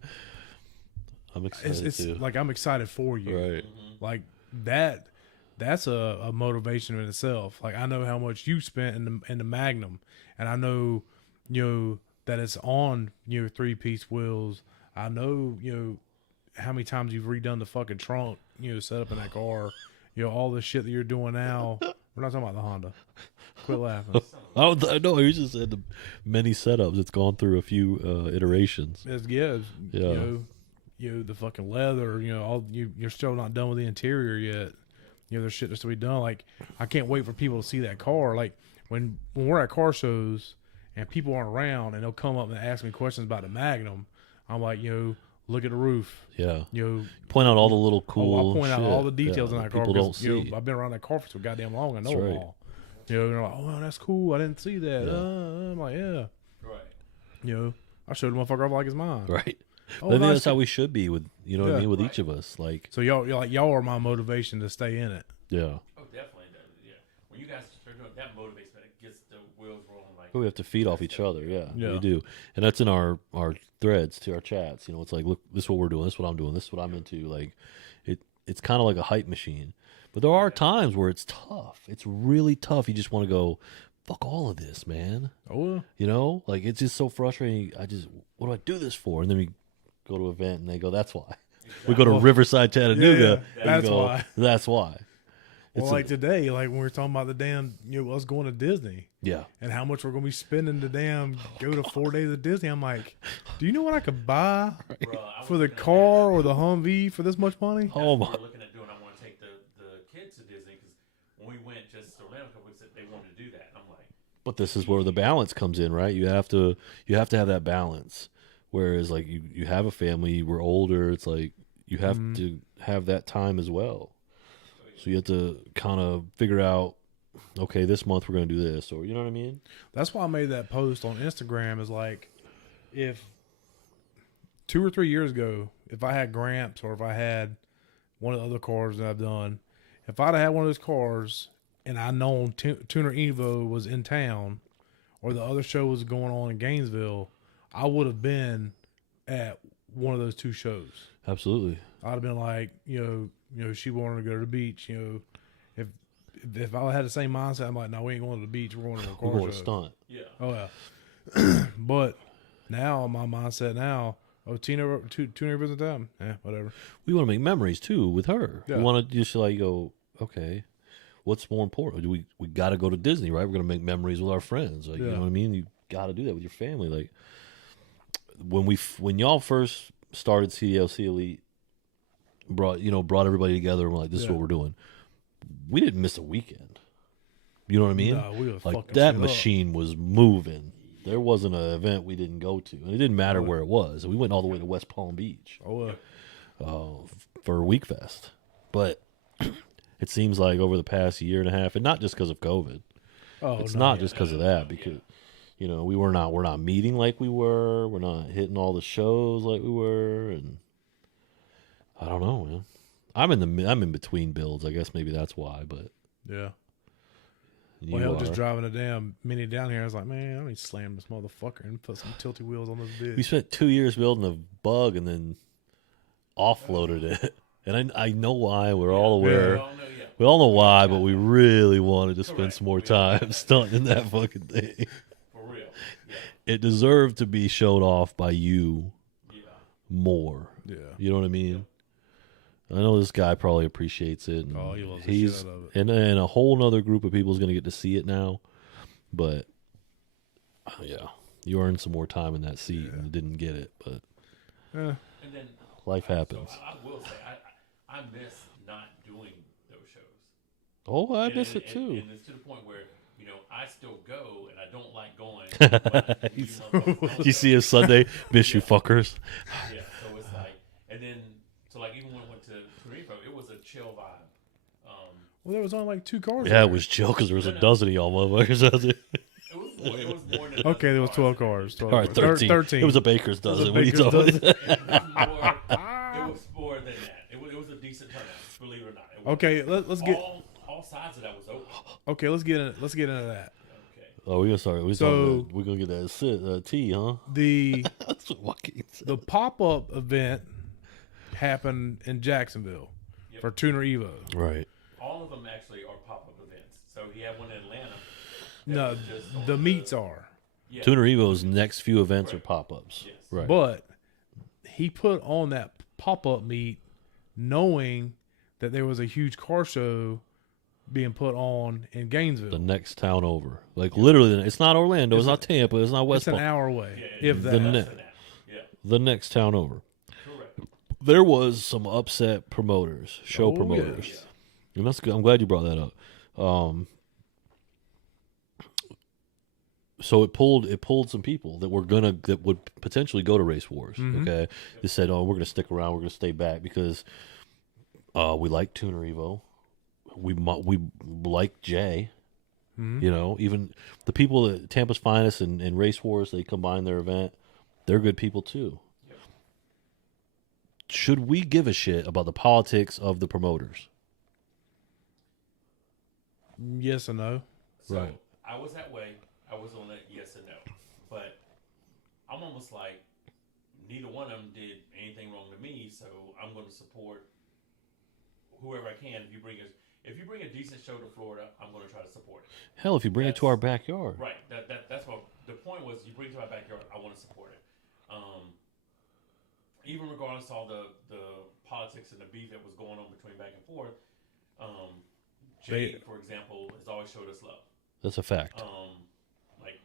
I'm excited it's too. like I'm excited for you. Right. Like that's a motivation in itself. Like I know how much you spent in the Magnum, and I know, that it's on 3-piece wheels. I know how many times you've redone the fucking trunk, set up in that car. All the shit that you're doing now. We're not talking about the Honda. Quit laughing. I know. You just said the many setups. It's gone through a few iterations. The fucking leather. You're still not done with the interior yet. There's shit that's to be done. Like I can't wait for people to see that car. Like when we're at car shows and people aren't around and they'll come up and ask me questions about the Magnum, I'm like, look at the roof. Yeah. Point out all the little cool. I'll point out shit. all the details in that car. People don't Because, see. I've been around that car for so goddamn long. I know That's them right. all. They're like, oh, wow, that's cool. I didn't see that. Yeah. I'm like, yeah. Right. I showed the motherfucker off like it's mine. Right. Oh, I think nice. that's how we should be with what I mean with each of us. Like, So y'all are my motivation to stay in it. yeah. Oh, definitely. Yeah. When you guys start doing that motivates me. It gets the wheels rolling. Like We have to feed off each other. Yeah, Yeah. we do. And that's in our threads to our chats. It's like, look, this is what we're doing. This is what I'm doing. This is what I'm into. Like, it's kind of like a hype machine. But there are times where it's tough. It's really tough. You just want to go, fuck all of this, man. Oh, well. Like it's just so frustrating. What do I do this for? And then we go to an event and they go, that's why. We go to Riverside, Chattanooga. Yeah, and that's go, why. That's why. Well, like today, like when we were talking about the damn, us going to Disney Yeah. and how much we're going to be spending to go to 4 days of Disney. I'm like, do you know what I could buy Bruh, I for was the looking at car or the Humvee for this much money? that. Oh That's my. what we're looking at doing. I want to take the kids to Disney because when we went just to Orlando a couple weeks, they wanted to do that. And I'm like, But this is where the balance comes in, right? You have to have that balance. Whereas like you have a family, we're older, it's like you have to have that time as well. So you have to kind of figure out, okay, this month we're going to do this, or you know what I mean? That's why I made that post on Instagram. Is like, if 2 or 3 years ago, if I had Gramps or if I had one of the other cars that I've done, if I'd have had one of those cars and I known Tuner Evo was in town or the other show was going on in Gainesville, I would have been at one of those two shows. Absolutely. I'd have been like, she wanted to go to the beach. If I had the same mindset, I'm like, no, we ain't going to the beach. We're going to a car We're going show. to stunt. yeah. Oh yeah. But now my mindset Tuner visit time. Yeah, whatever. We want to make memories too with her. Yeah. We want to just like go, okay, what's more important? We got to go to Disney, right? We're going to make memories with our friends. Like, you know what I mean? You got to do that with your family. Like when y'all first started CDLC Elite, brought everybody together and we're like, this is what we're doing. We didn't miss a weekend. You know what I mean? No, we were like fucking that shit machine was moving. There wasn't an event we didn't go to, and it didn't matter where it was. We went all the way to West Palm Beach for Week Fest. But it seems like over the past year and a half, and not just because of COVID. It's not just because of that, because we're not meeting like we were. We're not hitting all the shows like we were, and I don't know, man. I'm in between builds. I guess maybe that's why. But Yeah. you Well, are. just driving a damn Mini down here, I was like, man, I need to slam this motherfucker and put some tilty wheels on this We bitch. spent 2 years building a bug and then offloaded it. And I know why. We're all aware. We all know, yeah. We all know why, but we really wanted to spend Correct. some more time stunting that fucking thing. For real. Yeah. It deserved to be showed off by you Yeah. more. Yeah. You know what I mean? I know this guy probably appreciates it. And Oh, he loves the shit out of it. And a whole nother group of people is going to get to see it now. But, yeah, you earned some more time in that seat and didn't get it. But Yeah. And then life happens. So I will say I miss not doing those shows. Oh, I And- miss and- it too. And it's to the point where I still go and I don't like going. But you motherfuckers don't You go. see us Sunday? Miss you fuckers. Yeah, so it's like, and then so like even when we went to Torino, it was a chill vibe. Well, there was only like 2 cars. Yeah, there. it was chill because there was a dozen of y'all motherfuckers out there. It was more than Okay, there was 12 cars. 12 All right, cars. 13. It was a baker's dozen. a What are you baker's talking dozen. about? It was more than that. It was a decent turnout, believe it or not. It was, Okay, let's get. all sides of that was open. Okay, let's get into that. Okay. Oh, we're gonna start. So- We're gonna get that tea, huh? The That's what Joaquin said. the pop-up event happen in Jacksonville Yep. for Tuner Evo. Right. All of them actually are pop-up events. So he had one in Atlanta. that No, was just on the meets are, Yeah. Tuner Evo's next few events are Right. pop-ups. Yes. Right. but he put on that pop-up meet knowing that there was a huge car show being put on in Gainesville. The next town over. Like literally, it's not Orlando, it's not Tampa, it's not West It's an Palm. hour away, Yeah, if The that. ne- less than that. Yeah. The next town over. Correct. There was some upset promoters, show Oh, promoters. yes. And that's good. I'm glad you brought that up. So it pulled some people that would potentially go to Race Wars. Mhm. Okay, they said, "Oh, we're going to stick around. We're going to stay back because we like Tuner Evo. We like Jay. Mhm. You know, even the people at Tampa's Finest and Race Wars, they combine their event. They're good people too. Yep. Should we give a shit about the politics of the promoters? Yes and no. So Right. I was that way. I was on that yes and no. But I'm almost like neither one of them did anything wrong to me, so I'm going to support whoever I can. If you bring a decent show to Florida, I'm going to try to support it. Hell, if you bring it to our backyard, Right. That's what the point was. You bring it to my backyard, I want to support it. Even regardless of all the politics and the beef that was going on between back and forth, Jay, for example, has always showed us love. that's a fact. Like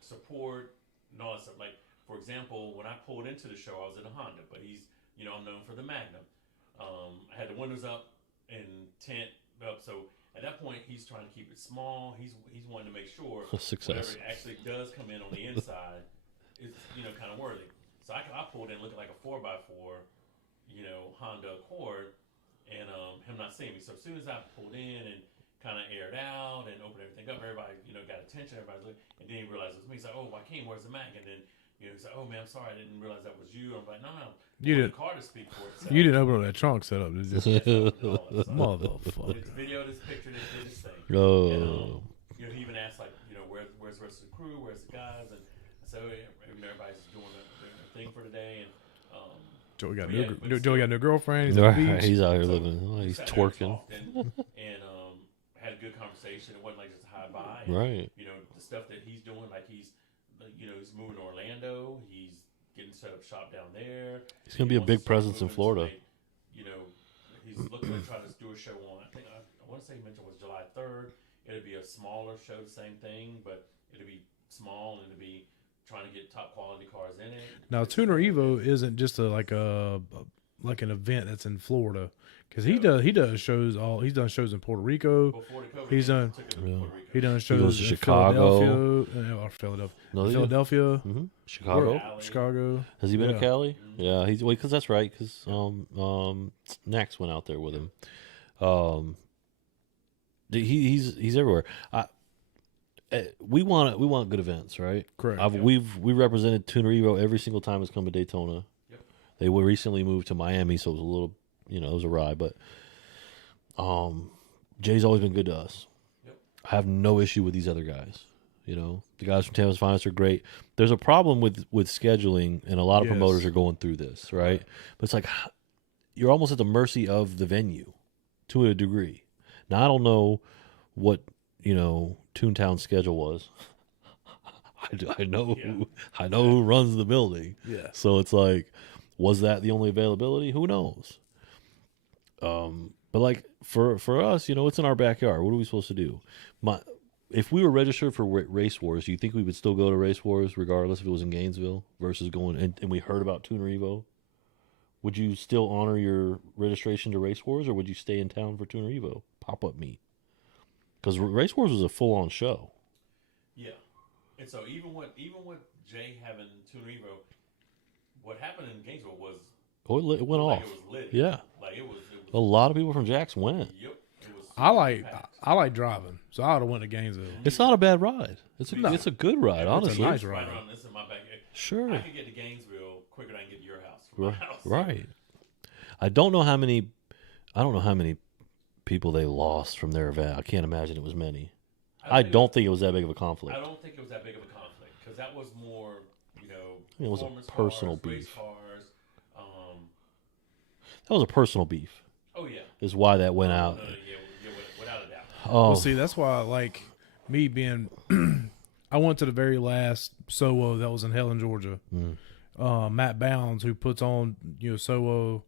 support and all that stuff. Like for example, when I pulled into the show, I was in a Honda, but I'm known for the Magnum. I had the windows up and tent up, so at that point he's trying to keep it small. He's wanting to make sure Success. whatever actually does come in on the inside is kind of worthy. So I pulled in looking like a 4x4, Honda Accord, and him not seeing me. So as soon as I pulled in and kind of aired out and opened everything up, everybody got attention. Everybody's looking, and then he realized it was me. He's like, "Oh, Joaquin, where's the Mac?" And then he's like, "Oh man, I'm sorry, I didn't realize that was you." I'm like, "No, You I want didn't- the car to speak for itself." You didn't open up that trunk setup, did you? Motherfucker. Motherfucker. It's video this picture that did this thing. Oh, And, he even asked where's the rest of the crew, where's the guys, and so everybody's doing their thing for today. And Joey got Yeah, but Joey got a new girlfriend. He's at the right. beach. He's out here So, looking. Oh, he's sat there and twerking. talked and had a good conversation. It wasn't like just a high by. And, Right. the stuff that he's doing, like he's moving to Orlando. He's getting set up shop down there. He's gonna be a wants to big start presence in moving to, Florida. like, he's looking to try to do a show on. I want to say he mentioned was July 3rd. It'll be a smaller show, same thing, but it'll be small and it'll be trying to get top quality cars in it. Now, Tuner Evo isn't just like an event that's in Florida, because he does shows he's done shows in Puerto Rico. Before the COVID, He's hit, done- took it to Yeah. Puerto Rico. He done goes shows to in Chicago. Philadelphia, Mm-hmm. Chicago. Cali. Chicago. Has he been Yeah. to Cali? Mhm. Yeah, he's because that's right. Because Nax went out there with him. He's everywhere. We want good events, right? Correct. We represented Tuner Evo every single time it's come to Daytona. Yep. They were recently moved to Miami, so it was a little, it was a ride. But Jay's always been good to us. Yep. I have no issue with these other guys. The guys from Tampa's Finest are great. There's a problem with scheduling, and a lot of Yes. promoters are going through this, right? But it's like you're almost at the mercy of the venue to a degree. Now I don't know what Toontown's schedule was. I know who runs the building. Yeah. So it's like, was that the only availability? Who knows? But like for us, it's in our backyard. What are we supposed to do? If we were registered for Race Wars, do you think we would still go to Race Wars regardless if it was in Gainesville versus going and we heard about Tuner Evo? Would you still honor your registration to Race Wars, or would you stay in town for Tuner Evo pop-up meet? Because Race Wars was a full-on show. Yeah, and so even with Jay having Tuner Evo, what happened in Gainesville was It went like off. it was lit. Yeah. Like it was. A lot of people from Jax went. Yep. It was. I packed. like driving, so I would have went to Gainesville. It's not a bad ride. It's a No. it's a good ride, It's a honestly. nice Right ride. around this in my back. Sure. I could get to Gainesville quicker than I can get to your house. From my house. Right. I don't know how many people they lost from their event. I can't imagine it was many. I don't think it was that big of a conflict. I don't think it was that big of a conflict because that was more, It was a performance personal cars, race beef. cars. That was a personal beef. Oh yeah. Is why that went out. Yeah, without a doubt. Oh, Well, see, that's why, like, me being, I went to the very last SOWO that was in Helen, Georgia. Matt Bounds, who puts on, SOWO,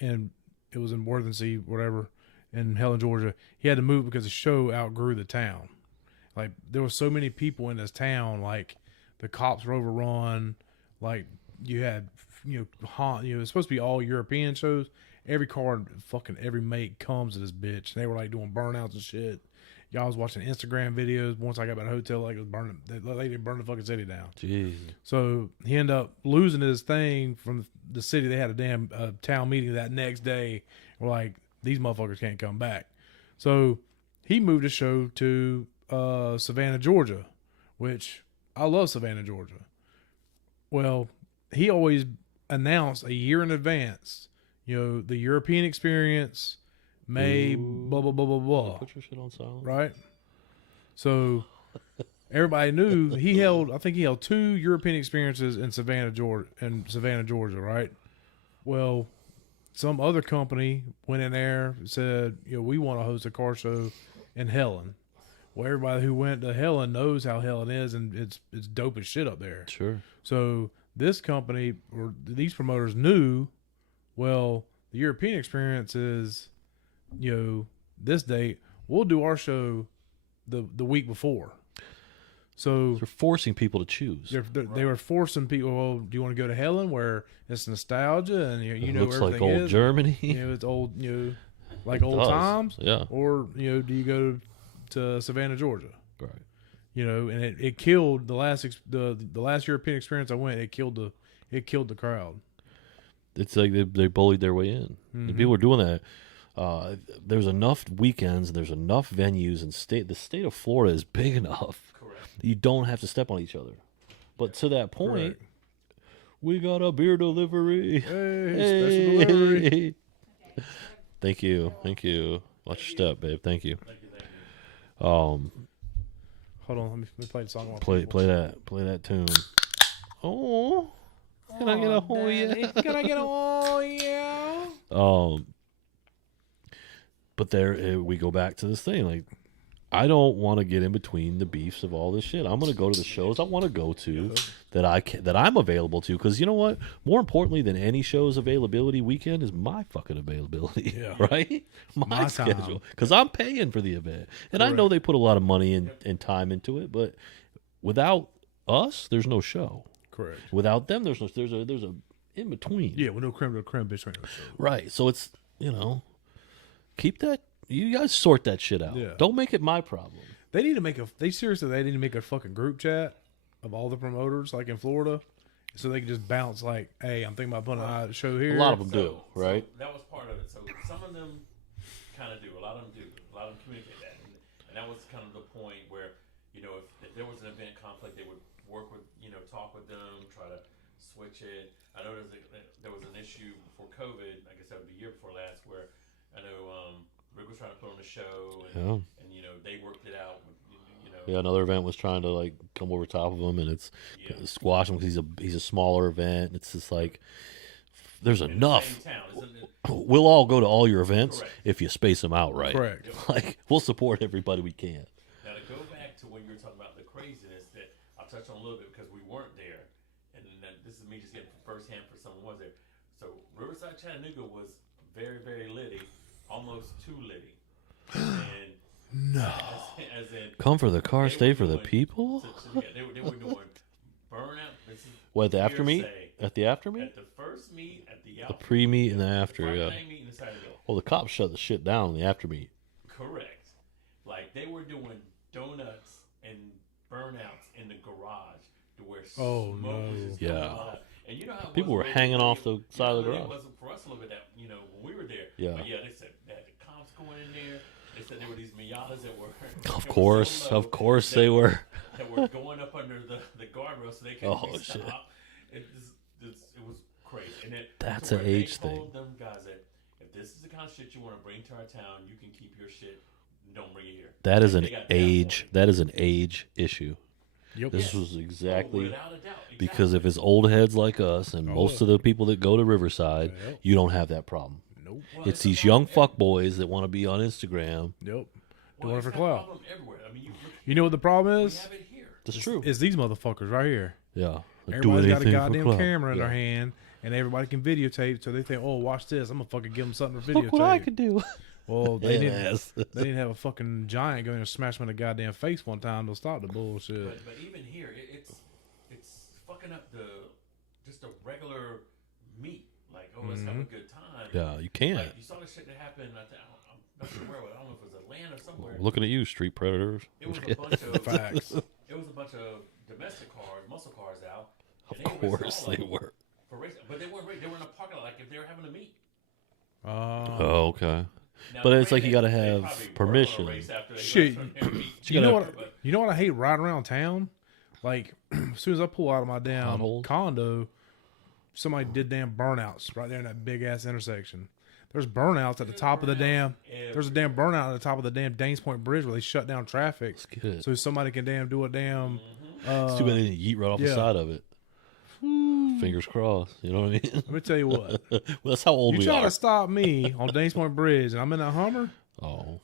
and it was in Worthensea, whatever, in Helen, Georgia. He had to move because the show outgrew the town. Like, there were so many people in this town, like, the cops were overrun. Like, you had, it's supposed to be all European shows. Every car, fucking every make comes to this bitch. And they were like doing burnouts and shit. Y'all was watching Instagram videos. Once I got back to the hotel, like it was burning. They didn't burn the fucking city down. jeez. So he ended up losing his thing from the city. They had a damn town meeting that next day. We're like, these motherfuckers can't come back. So he moved the show to Savannah, Georgia, which I love Savannah, Georgia. Well, he always announced a year in advance. The European experience, May, blah, blah, blah, blah, blah. Put your shit on silent. Right? So everybody knew I think he held 2 European experiences in Savannah, Georgia, right? Well, some other company went in there and said, we want to host a car show in Helen. Well, everybody who went to Helen knows how Helen is, and it's dope as shit up there. Sure. So this company, or these promoters knew, well, the European experience is, this date. We'll do our show the week before. So They're forcing people to choose. they were forcing people. Well, do you want to go to Helen where it's nostalgia and you know looks where like everything old is? Germany. It's old, like It old does. times. Yeah. Or do you go to Savannah, Georgia? Right. And it killed the last the last European experience I went. It killed the crowd. It's like they bullied their way in. And people are doing that. There's enough weekends, there's enough venues, and the state of Florida is big enough. Correct. You don't have to step on each other. But to that point, Correct. we got a beer delivery. Hey, special delivery. Thank you. Watch your step, babe. Thank you. Thank you. Hold on, let me play the song. Play that tune. Oh, can I get a oh yeah? Can I get a oh yeah? But there we go back to this thing. Like, I don't want to get in between the beefs of all this shit. I'm going to go to the shows I want to go to that I'm available to. Because you know what? More importantly than any show's availability weekend is my fucking availability. Yeah. Right? My time. schedule. Because I'm paying for the event. And I know they put a lot of money and time into it. But without us, there's no show. Correct. Without them, there's a in between. Yeah, with no creme de la creme, bitch, ain't no show. Right. So it's, keep that. You guys sort that shit out. Yeah. Don't make it my problem. They need to make they need to make a fucking group chat of all the promoters, like in Florida, so they can just bounce like, hey, I'm thinking about putting a show here. A lot of them do, right? So that was part of it. So some of them kind of do. A lot of them do. A lot of them communicate that. And that was kind of the point where, if there was an event conflict, they would work with, talk with them, try to switch it. I know there was an issue before COVID, I guess that would be the year before last, where I know Rick was trying to put on a show, and they worked it out. Yeah, another event was trying to like come over top of him, and it's squash him because he's a smaller event. It's just like there's enough. The same town, isn't it? We'll all go to all your events Correct. if you space them out right. Correct. Like we'll support everybody we can. Now to go back to when you were talking about the craziness that I'll touch on a little bit because we weren't there, and this is me just getting firsthand for someone who was there. So Riverside Chattanooga was very, very litty, almost too litty. And No. as in Come for the car, they stay were for the doing- people. they were doing burnout. This is What at the after meet? hearsay. At the after meet? At the first meet, at the The out pre-meet and the after, Friday yeah. night meet and the Saturday meet. Well, the cops shut the shit down in the after meet. Correct. Like they were doing donuts and burnouts in the garage to where Oh, smoke no. was just Yeah. coming out. And you know how it People was were when hanging we- off the side of the It garage. wasn't for us a little bit that when we were there. Yeah. But yeah, they said they had the cops going in there. They said there were these Miatas that were. Of that were course, so low of course that they were. That were going up under the guardrail so they couldn't Oh, be shit. stopped. It was crazy. And That's to an where they age thing. told them guys that if this is the kind of shit you want to bring to our town, you can keep your shit. Don't bring it here. That is an They got that age. point. That is an age issue. Yep. This was exactly Without a doubt. because if it's old heads like us and most of the people that go to Riverside, Yep. you don't have that problem. Nope. Well, It's a these young problem fuckboys that want to be on Instagram. Yep. Well, Doing it it's for that clout. problem everywhere. I mean, you look You know what the problem we is? have it here. That's true. It's these motherfuckers right here. Yeah. Do Everybody's got a anything for goddamn clout. camera in Yeah. their hand, and everybody can videotape. So they think, "Oh, watch this! I'm gonna fucking give them something to videotape." Look what I could do. Well, they didn't. Yes. They didn't have a fucking giant go in and smash him in the goddamn face one time to stop the bullshit. But even here, it's fucking up just a regular meet. Like, oh, let's have a good time. Yeah, you can't. Like, you saw the shit that happened. I'm not sure where. I don't know if it was Atlanta or somewhere. Looking at you, street predators. It was a bunch of Facts. It was a bunch of domestic cars, muscle cars out. Of and they arrested course all of they them were. for racing, but they weren't. They were in a parking lot, like if they were having a meet. Oh, okay. Now, But it's like granted, you gotta they have probably were permission. gonna race after they Shit. got their meet. You know gotta- what? You know what I hate riding around town? Like as soon as I pull out of my damn Potholes? condo, somebody did damn burnouts right there in that big ass intersection. There's burnouts at the top of the damn. There's a damn burnout at the top of the damn Danes Point Bridge where they shut down traffic Let's get it. so somebody can damn do a damn. It's too bad they didn't yeet right off the yeah. side of it. Fingers crossed. You know what I mean? Let me tell you what. Well, that's how old You we try are. to stop me on Danes Point Bridge and I'm in that Hummer. Oh,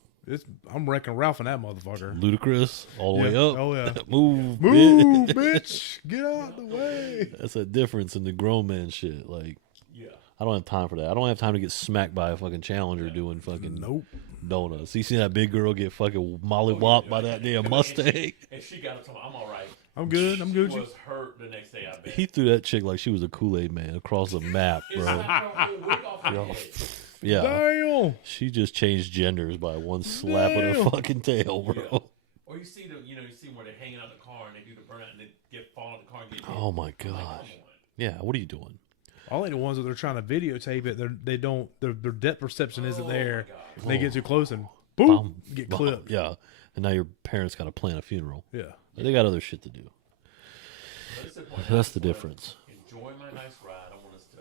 I'm wrecking Ralph and that motherfucker. ludicrous all the way Yeah. up. Oh yeah. Move, Move, bitch. bitch! Get out the way. That's a difference in the grown man shit. Like, Yeah. I don't have time for that. I don't have time to get smacked by a fucking Challenger doing fucking Nope. donuts. You seen that big girl get fucking mollywopped by that damn Mustang? And she got up to me, I'm all right. I'm good. I'm She Gucci. was hurt the next day, I bet. He threw that chick like she was a Kool-Aid man across the map, It bro. slapped her whole wig off her head. Yeah. Damn. She just changed genders by one slap of her Damn. fucking tail, bro. Yeah. Or you see them, you see them where they're hanging out in the car and they do the burnout and they fall out of the car and get hit. Oh my I'm like, come gosh. on. Yeah, what are you doing? I like the ones that they're trying to videotape it. They don't. Their depth perception isn't Oh, there. my God. They get too close and boom, Bum, get bum. clipped. Yeah. And now your parents got to plan a funeral. Yeah. They got other shit to do. But it's the point. That's the I just wanna difference. Enjoy my nice ride. I want us to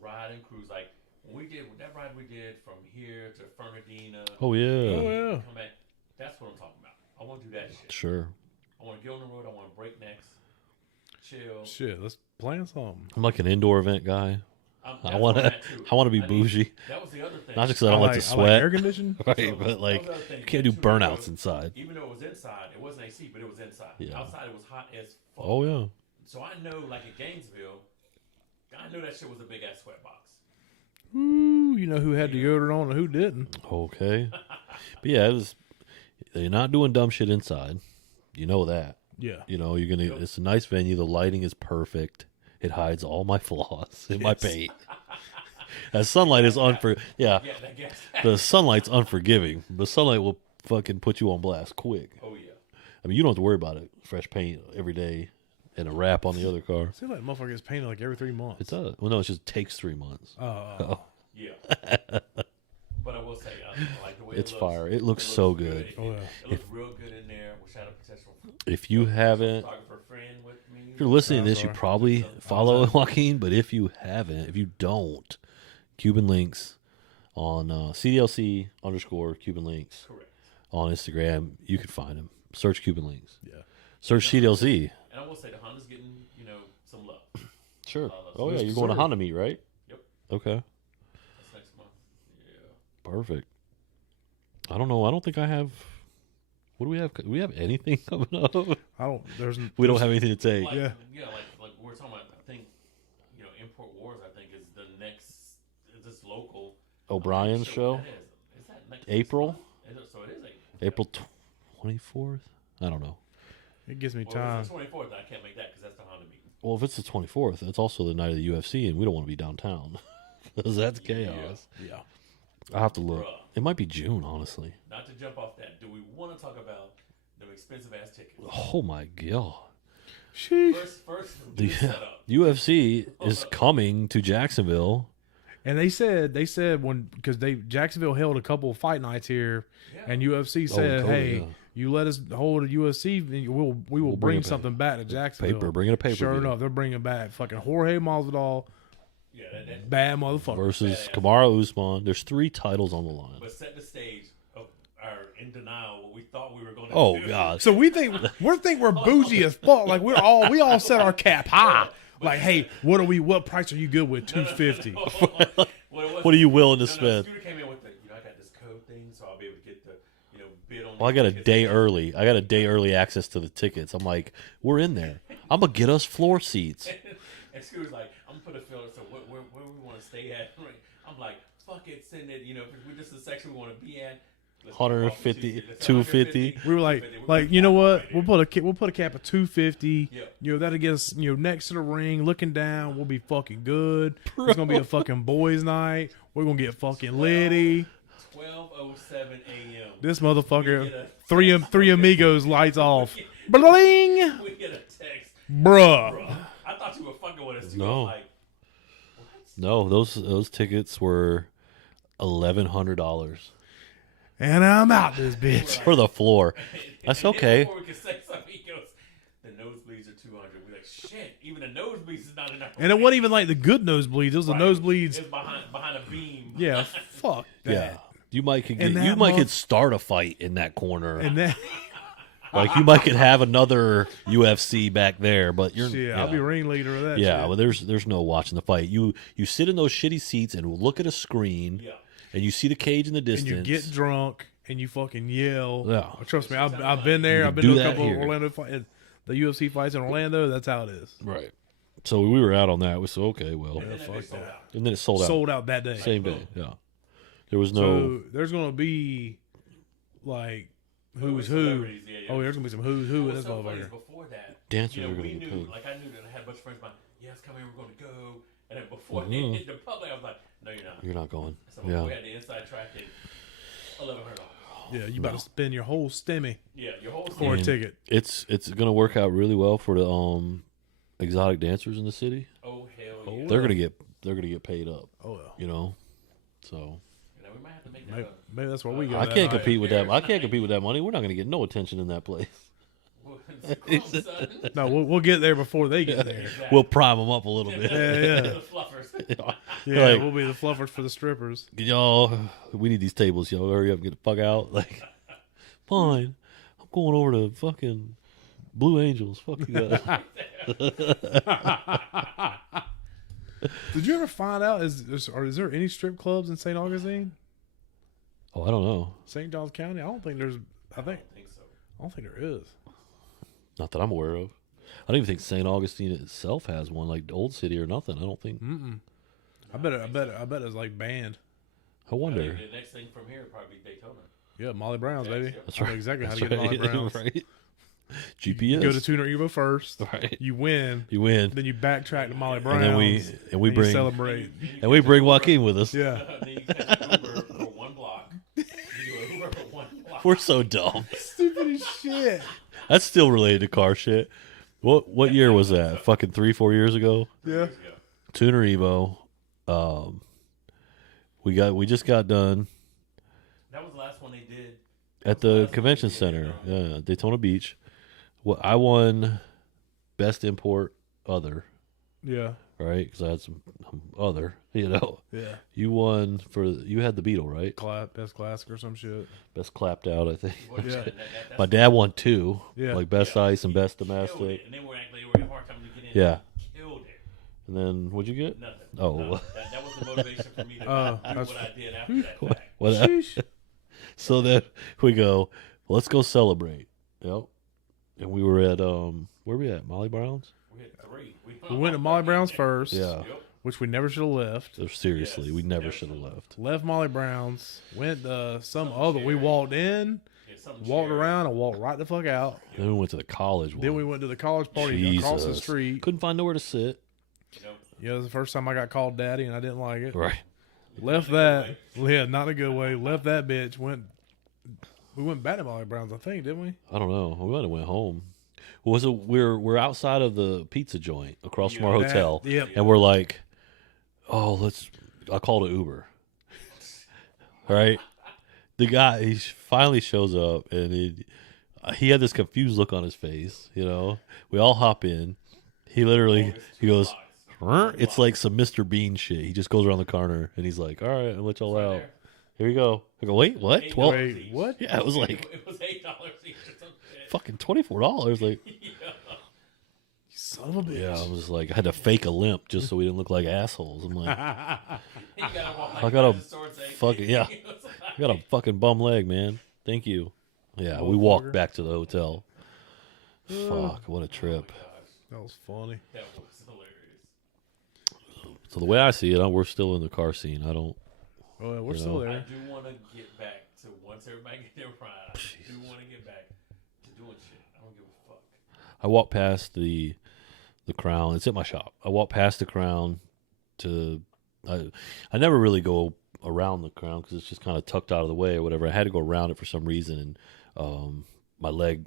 ride and cruise. Like when we did that ride we did from here to Fernandina. Oh, yeah. Oh yeah. Come back. That's what I'm talking about. I want to do that shit. Sure. I want to get on the road. I want to break necks, chill. Shit. Let's plan something. I'm like an indoor event guy. I That's want where to. I'm at, too. I want to be need- bougie. That was the other thing. Not just because I don't like to I sweat, air conditioning. right? So, But like, that was the other thing. you can't do Too, because burnouts inside. Even though it was inside, it wasn't AC, but it was inside. Yeah. Outside, it was hot as fuck. Oh yeah. So I know, like at Gainesville, I know that shit was a big ass sweat box. Ooh, you know who had deodorant on and who didn't. Okay. But yeah, it was. They're not doing dumb shit inside. You know that. Yeah. You know, you're gonna. It's a nice venue. The lighting is perfect. It hides all my flaws in my paint. As sunlight is Yeah, Yeah, that gas. the sunlight's unforgiving. The sunlight will fucking put you on blast quick. Oh yeah. I mean, you don't have to worry about it. Fresh paint every day, and a wrap on the other car. Seems like motherfucker gets painted like every 3 months. It does. Well, no, it just takes 3 months. Oh. Yeah. But I will say, I like the way It's it looks. fire. It looks so good. It, Oh, yeah. it looks real good in there. Wish I had a potential If you haven't, photographer friend with me. if you're listening to Oh, this, you sorry. probably follow Joaquin. But if you haven't, if you don't, Cuban Links on CDLC _ Cuban Links Correct. on Instagram. You can find him. Search Cuban Links. Yeah. Search CDLC. And I will say the Honda's getting, some love. Sure. that's Oh yeah, yes, you're going to sir. Honda meet, right? Yep. Okay. That's next month. Yeah. Perfect. I don't know. I don't think I have. What do we have? Do we have anything coming up? I don't. We don't have anything to take. Like, Yeah. like we're talking about. I think, Import Wars. I think is the next. Is this local? O'Brien's I'm not show. sure what that is that next April? month? So it is April. April 24th. I don't know. It gives me Well, time. it's the 24th. I can't make that because that's the Honda meeting. Well, if it's the 24th, it's also the night of the UFC, and we don't want to be downtown because that's chaos. Yeah. I have to look. Bruh. It might be June, honestly. Not to jump off that. Do we want to talk about the expensive ass tickets? Oh my god. Sheesh. First, The do the setup. UFC is coming to Jacksonville. And they said because Jacksonville held a couple of fight nights here, Yeah. and UFC said, COVID, "Hey, yeah. you let us hold a UFC, and we will bring bring it something back to Jacksonville." Paper, bring it a pay-per-view. Sure enough, they're bringing back fucking Jorge Masvidal, Yeah, that, bad motherfucker. Versus Badass. Kamara Usman. There's 3 titles on the line. but set the stage of our in denial what we thought we were going to Oh do. god. So we think we're bougie as fuck. Like we all set our cap high. Like, hey, what price are you good with? $250. What it was What are you willing to No, spend? Scooter came in with the, I got this code thing, so I'll be able to get the, bid on. Well, I got a tickets. day early. I got a day early access to the tickets. I'm like, we're in there. I'm gonna get us floor seats. And Scooter's like, I'm gonna put a filter. So where we want to stay at? I'm like, fuck it, send it. If this is the section we want to be at. 150, 250. We were like, you know what? We'll put a cap of 250. Yeah. That'll get us, next to the ring, looking down. We'll be fucking good. It's gonna be a fucking boys' night. We're gonna get fucking litty. 12:07 a.m. This motherfucker, We get a three amigos, lights off. Bling, We get a text, bruh. bro. I thought you were fucking with us too. No. I was like, what? No, those tickets were $1,100 And I'm out this bitch. for the floor. That's And okay. Before we could say something, he goes, the nosebleeds are 200. We're like, shit. Even the nosebleeds is not enough. And it wasn't even like the good nosebleeds. It was the nosebleeds. It's behind a beam. Yeah, fuck that. Yeah, you might could And get, that you might month- could start a fight in that corner. And then, Like you might could have another UFC back there, but you're shit, I'll be ringleader of that. yeah. shit. Well, there's no watching the fight. You sit in those shitty seats and look at a screen, Yeah. and you see the cage in the and distance. you get drunk and you fucking yell. Yeah. Trust me, I've been there. You I've can been do to a that couple here. of Orlando fights, the UFC fights in Orlando. That's how it is. Right. So we were out on that. We said, okay, well, And then they fuck sold that. out. and then it sold out Sold out that day. same day. Yeah. There was no. So there's gonna be like who's who. Celebrities, yeah. Oh, there's gonna be some who's who in What's this so funny is motherfucker. before that, Dancers are we gonna get knew, paid. like I knew that I had a bunch of friends of mine. Yes, come here, we're going to go. And then before Mhm. it hit the public, I was like, no, you're not. You're not going. So Yeah. we had the inside track at $1,100. Yeah, you about to spend your whole stimmy Yeah, your whole for a And- ticket. It's gonna work out really well for the exotic dancers in the city. Oh hell yeah! They're gonna get paid up. Oh well. You know. So You know, we might have to make that Maybe, up. maybe that's where we go. I that can't night. compete with that. I can't compete with that money. We're not gonna get no attention in that place. Come, son. No, we'll get there before they get there. Exactly. We'll prime them up a little bit. Yeah. The fluffers. Yeah, Like- we'll be the fluffers for the strippers. Y'all, we need these tables. Y'all hurry up and get the fuck out. Like, fine. I'm going over to fucking Blue Angels. Fuck you guys. Did you ever find out is there any strip clubs in St. Augustine, Oh, I don't know. St. Johns County? I don't think there's. I I think don't think so. I don't think there is. Not that I'm aware of. I don't even think St. Augustine itself has one, like Old City or nothing. I don't think. Mm-mm. I bet it's like banned. I I wonder. think the next thing from here would probably be Daytona. Yeah, Molly Brown's, baby. That's That's I know right. exactly how That's to get Molly Brown's. right. You GPS. go to Tuner Evo first. Right. You win. You win. Then you backtrack to Molly Brown's. And then we and you bring celebrate. we bring Joaquin with us. Yeah. Then you catch an Uber for 1 block. You do an Uber for 1 block. We're so dumb. Stupid as shit. That's still related to car shit. What year was that? Fucking 3-4 years ago. Yeah. Tuner Evo. We just got done That was the last one they did. at the convention center, Daytona Beach. Well, I won best import other, Yeah. right? Because I had some other, you know. Yeah. You won you had the Beetle, right? Best classic or some shit. Best clapped out, I think. Well, Yeah. that's My dad won 2, Yeah. like best ice and best killed domestic. it. And then we're actually having a hard time to get in. Yeah. Killed it. And then what'd you get? Nothing. Oh. No, that was the motivation for me to Oh, not do that's- what I did after that fact. What? Sheesh. So then we go, let's go celebrate. Yep. And we were at where we at? Molly Brown's? We had 3. We went to Molly Brown's first, Yeah. Yep. which we never should have left. So seriously, Yes, we never never should have left. Left Molly Brown's, went to some Some other. We cherry. walked in, Yeah, something walked cherry. around, and walked right the fuck out. Then we went to the college one. Then we went to the college party across the Jesus. street. Couldn't find nowhere to sit. Nope. Yeah, it was the first time I got called daddy, and I didn't like it. Right. Left that. Yeah, not a good way. Left that bitch. We went back to Molly Brown's, I think, didn't we? I don't know. We might have went home. Was it we're outside of the pizza joint across from our That- hotel. Yep. And we're like, oh, I called an Uber. Right? The guy, he finally shows up, and he had this confused look on his face, you know. We all hop in. He literally, he goes, "Rrr." It's like some Mr. Bean shit. He just goes around the corner, and he's like, all right, I'll let y'all Right out. there. Here we go. I go, wait, what? 12? Wait, what? Yeah, it was like It was $8 each or some shit. fucking $24. Like, Yeah. Son of a bitch. Yeah, I was like, I had to fake a limp just so we didn't look like assholes. I'm like, You gotta walk like I got a sword say, fucking yeah, I got a fucking bum leg, man. Thank you. Yeah, we walked back to the hotel. Fuck, what a trip. Oh my gosh, That was funny. that was hilarious. So the way I see it, we're still in the car scene. I don't. Oh, yeah, we're You still know. I there. do want to get back to once everybody get their ride. I do want to get back to doing shit. I don't give a fuck. I walked past the Crown. It's at my shop. I walked past the Crown to. I never really go around the Crown because it's just kind of tucked out of the way or whatever. I had to go around it for some reason, and my leg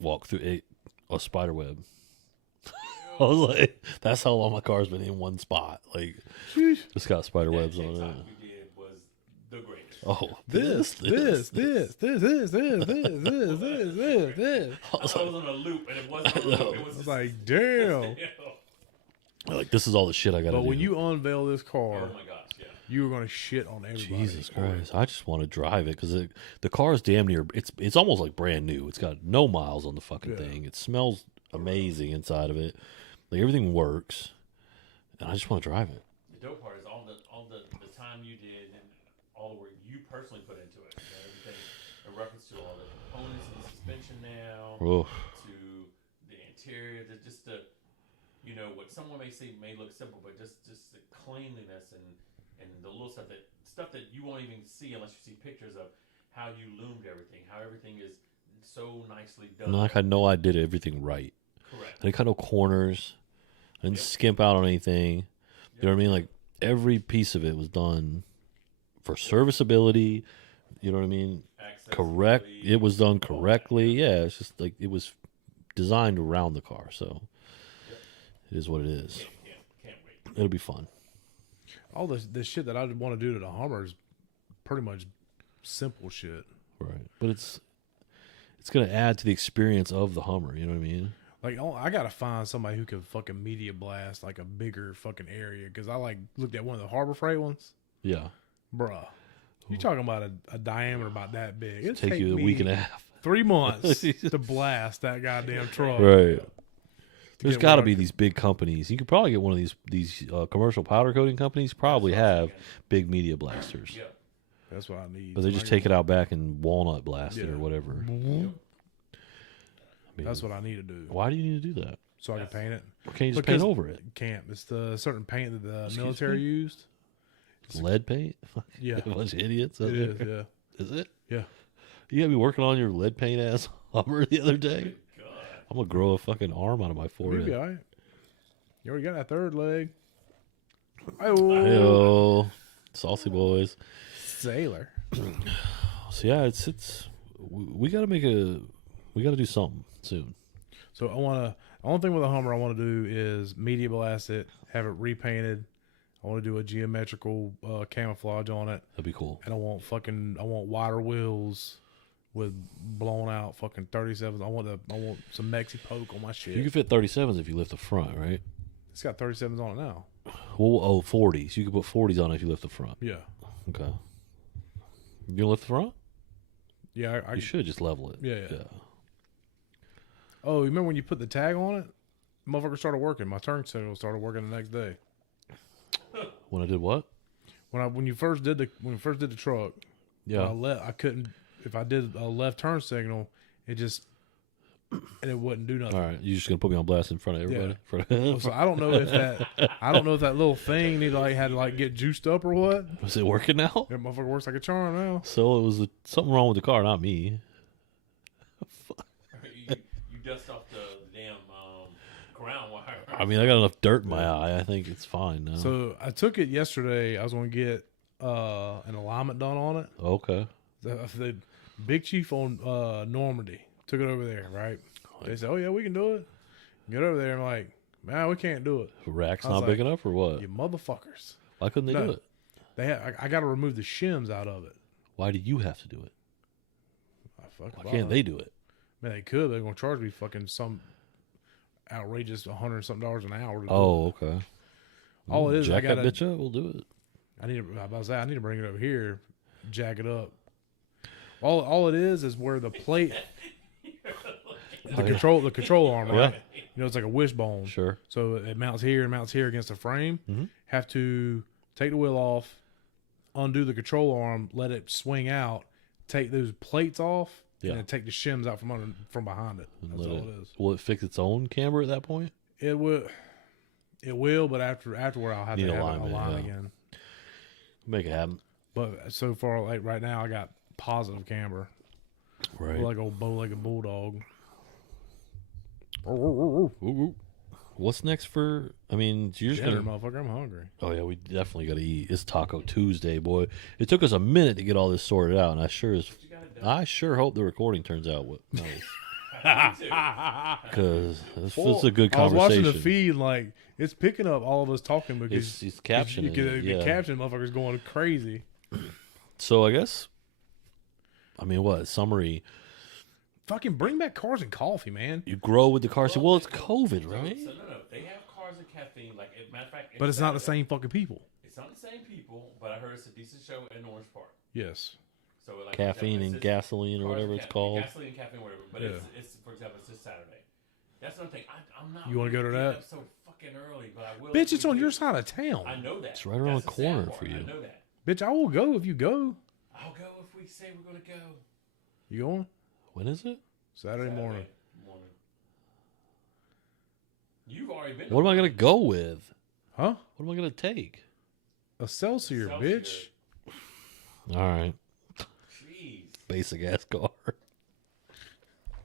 walked through a spider web. I was like, that's how long my car's been in one spot. Like, it's got spider webs on TikTok it. we did was the greatest. Oh, This. I was on a loop, and it wasn't a loop. It was I was just, like, damn. Like, this is all the shit I got to do. But when you unveil this car, oh my gosh, yeah. you were going to shit on everybody. Jesus Christ, I just want to drive it because the car is damn near. It's almost like brand new. It's got no miles on the fucking thing. It smells amazing inside of it. Like everything works, and I just want to drive it. The dope part is all the time you did and all the work you personally put into it. You know, everything in reference to all the components of the suspension now, Oh, to the interior, just the what someone may see may look simple, but just the cleanliness and the little stuff that you won't even see unless you see pictures of how you loomed everything, how everything is so nicely done. like I know I did everything right. Correct. I didn't cut no corners. I didn't skimp out on anything. You know what I mean? Like every piece of it was done for serviceability. You know what I mean? Correct. It was done correctly. Yeah, it's just like it was designed around the car, so it is what it is. Can't wait. It'll be fun. All this shit that I want to do to the Hummer is pretty much simple shit. Right. But it's going to add to the experience of the Hummer. You know what I mean? Like, I gotta find somebody who can fucking media blast like a bigger fucking area because I like looked at one of the Harbor Freight ones, Yeah. bruh. You talking about a diameter about that big? It'd Take you a me week and a half. 3 months to blast that goddamn truck. Right. There's get got to what I be these big companies. You could probably get one of these commercial powder coating companies. Probably have big media blasters, Yeah. That's what I need. but they just take it out back and walnut blast it or whatever. I mean, That's what I need to do. why do you need to do that? So I can paint it. Or can't you just Because- paint over it? Can't. It's the certain paint that the Excuse military me? used. Lead paint? Yeah. A bunch of idiots. out It is. there. Yeah. Is it? Yeah. You got me working on your lead paint ass Hummer the other day. God. I'm gonna grow a fucking arm out of my You'll forehead. be all right. You already got that third leg. Yo, Saucey boys. Sailor. So yeah, it's we gotta do something soon. So the only thing with a Hummer I want to do is media blast it, have it repainted. I want to do a geometrical camouflage on it, That'd be cool. and I want wider wheels with blown out fucking 37s. I want some Mexi poke on my shit. You can fit 37s if you lift the front, right? It's got 37s on it now. Well, 40s. You can put 40s on it if you lift the front. Yeah, Okay. You gonna lift the front? yeah. You should just level it. Yeah. Oh, you remember when you put the tag on it? Motherfucker started working. My turn signal started working the next day. When I did what? When you first did the truck, Yeah. I couldn't. If I did a left turn signal, it just and it wouldn't do nothing. All right. You just gonna put me on blast in front of everybody? So I don't know if that little thing had to get juiced up or what. Was it working now? That motherfucker works like a charm now. So it was something wrong with the car, not me. You dust off the damn ground wire. I mean, I got enough dirt in my eye. I think it's fine now. So I took it yesterday. I was going to get an alignment done on it. Okay. The Big Chief on Normandy took it over there, right? They said, "Oh yeah, we can do it." Get over there. I'm like, "Man, we can't do it." The rack's I was not big like, enough or what? You motherfuckers! Why couldn't they No. do it? I got to remove the shims out of it. Why do you have to do it? Fuck Why can't they do it? Man, they could. They're gonna charge me fucking some outrageous $100 and something an hour. To do Oh, it. okay. All it is, I Jack that gotta. bitch up. We'll do it. I need to bring it over here, jack it up. All it is where the plate. the control arm, right? You know, it's like a wishbone. Sure. So it mounts here and mounts here against the frame. Mhm. Have to take the wheel off, undo the control arm, let it swing out, take those plates off, Yeah. and then take the shims out from behind it. And That's all it is. Will it fix its own camber at that point? It will, but afterward I'll have Need to a have alignment, it aligned yeah. again. Make it happen. But so far, like right now, I got positive camber, Right. like old bow-legged bulldog. What's next for? I mean, you're just Dinner, gonna. motherfucker, I'm hungry. Oh yeah, we definitely got to eat. It's Taco Tuesday, boy. It took us a minute to get all this sorted out, and I sure hope the recording turns out nice. Because this was a good I was conversation. watching the feed, like it's picking up all of us talking because It's captioning you get it, yeah. caption motherfuckers going crazy. So I guess, I mean, what summary? Fucking bring back cars and coffee, man. You grow with the car. Well, it's COVID, right? So no, they have cars and caffeine. Like, matter of fact, But it's not the same fucking people. It's not the same people, but I heard it's a decent show in Orange Park. Yes. So like Caffeine and gasoline or cars whatever and it's called. Gasoline and caffeine, whatever. But it's for example, it's this Saturday. That's another thing. I'm not. You wanna go to getting that? up so fucking early, but I will. Bitch, if it's we on do. your side of town. I know that. It's right around That's the sad corner part. for you. I know that. Bitch, I will go if you go. I'll go if we say we're gonna go. You going? When is it? Saturday morning. You've already been. What am I gonna go with? Huh? What am I gonna take? A Celsior, bitch. All right, Jeez. basic ass car.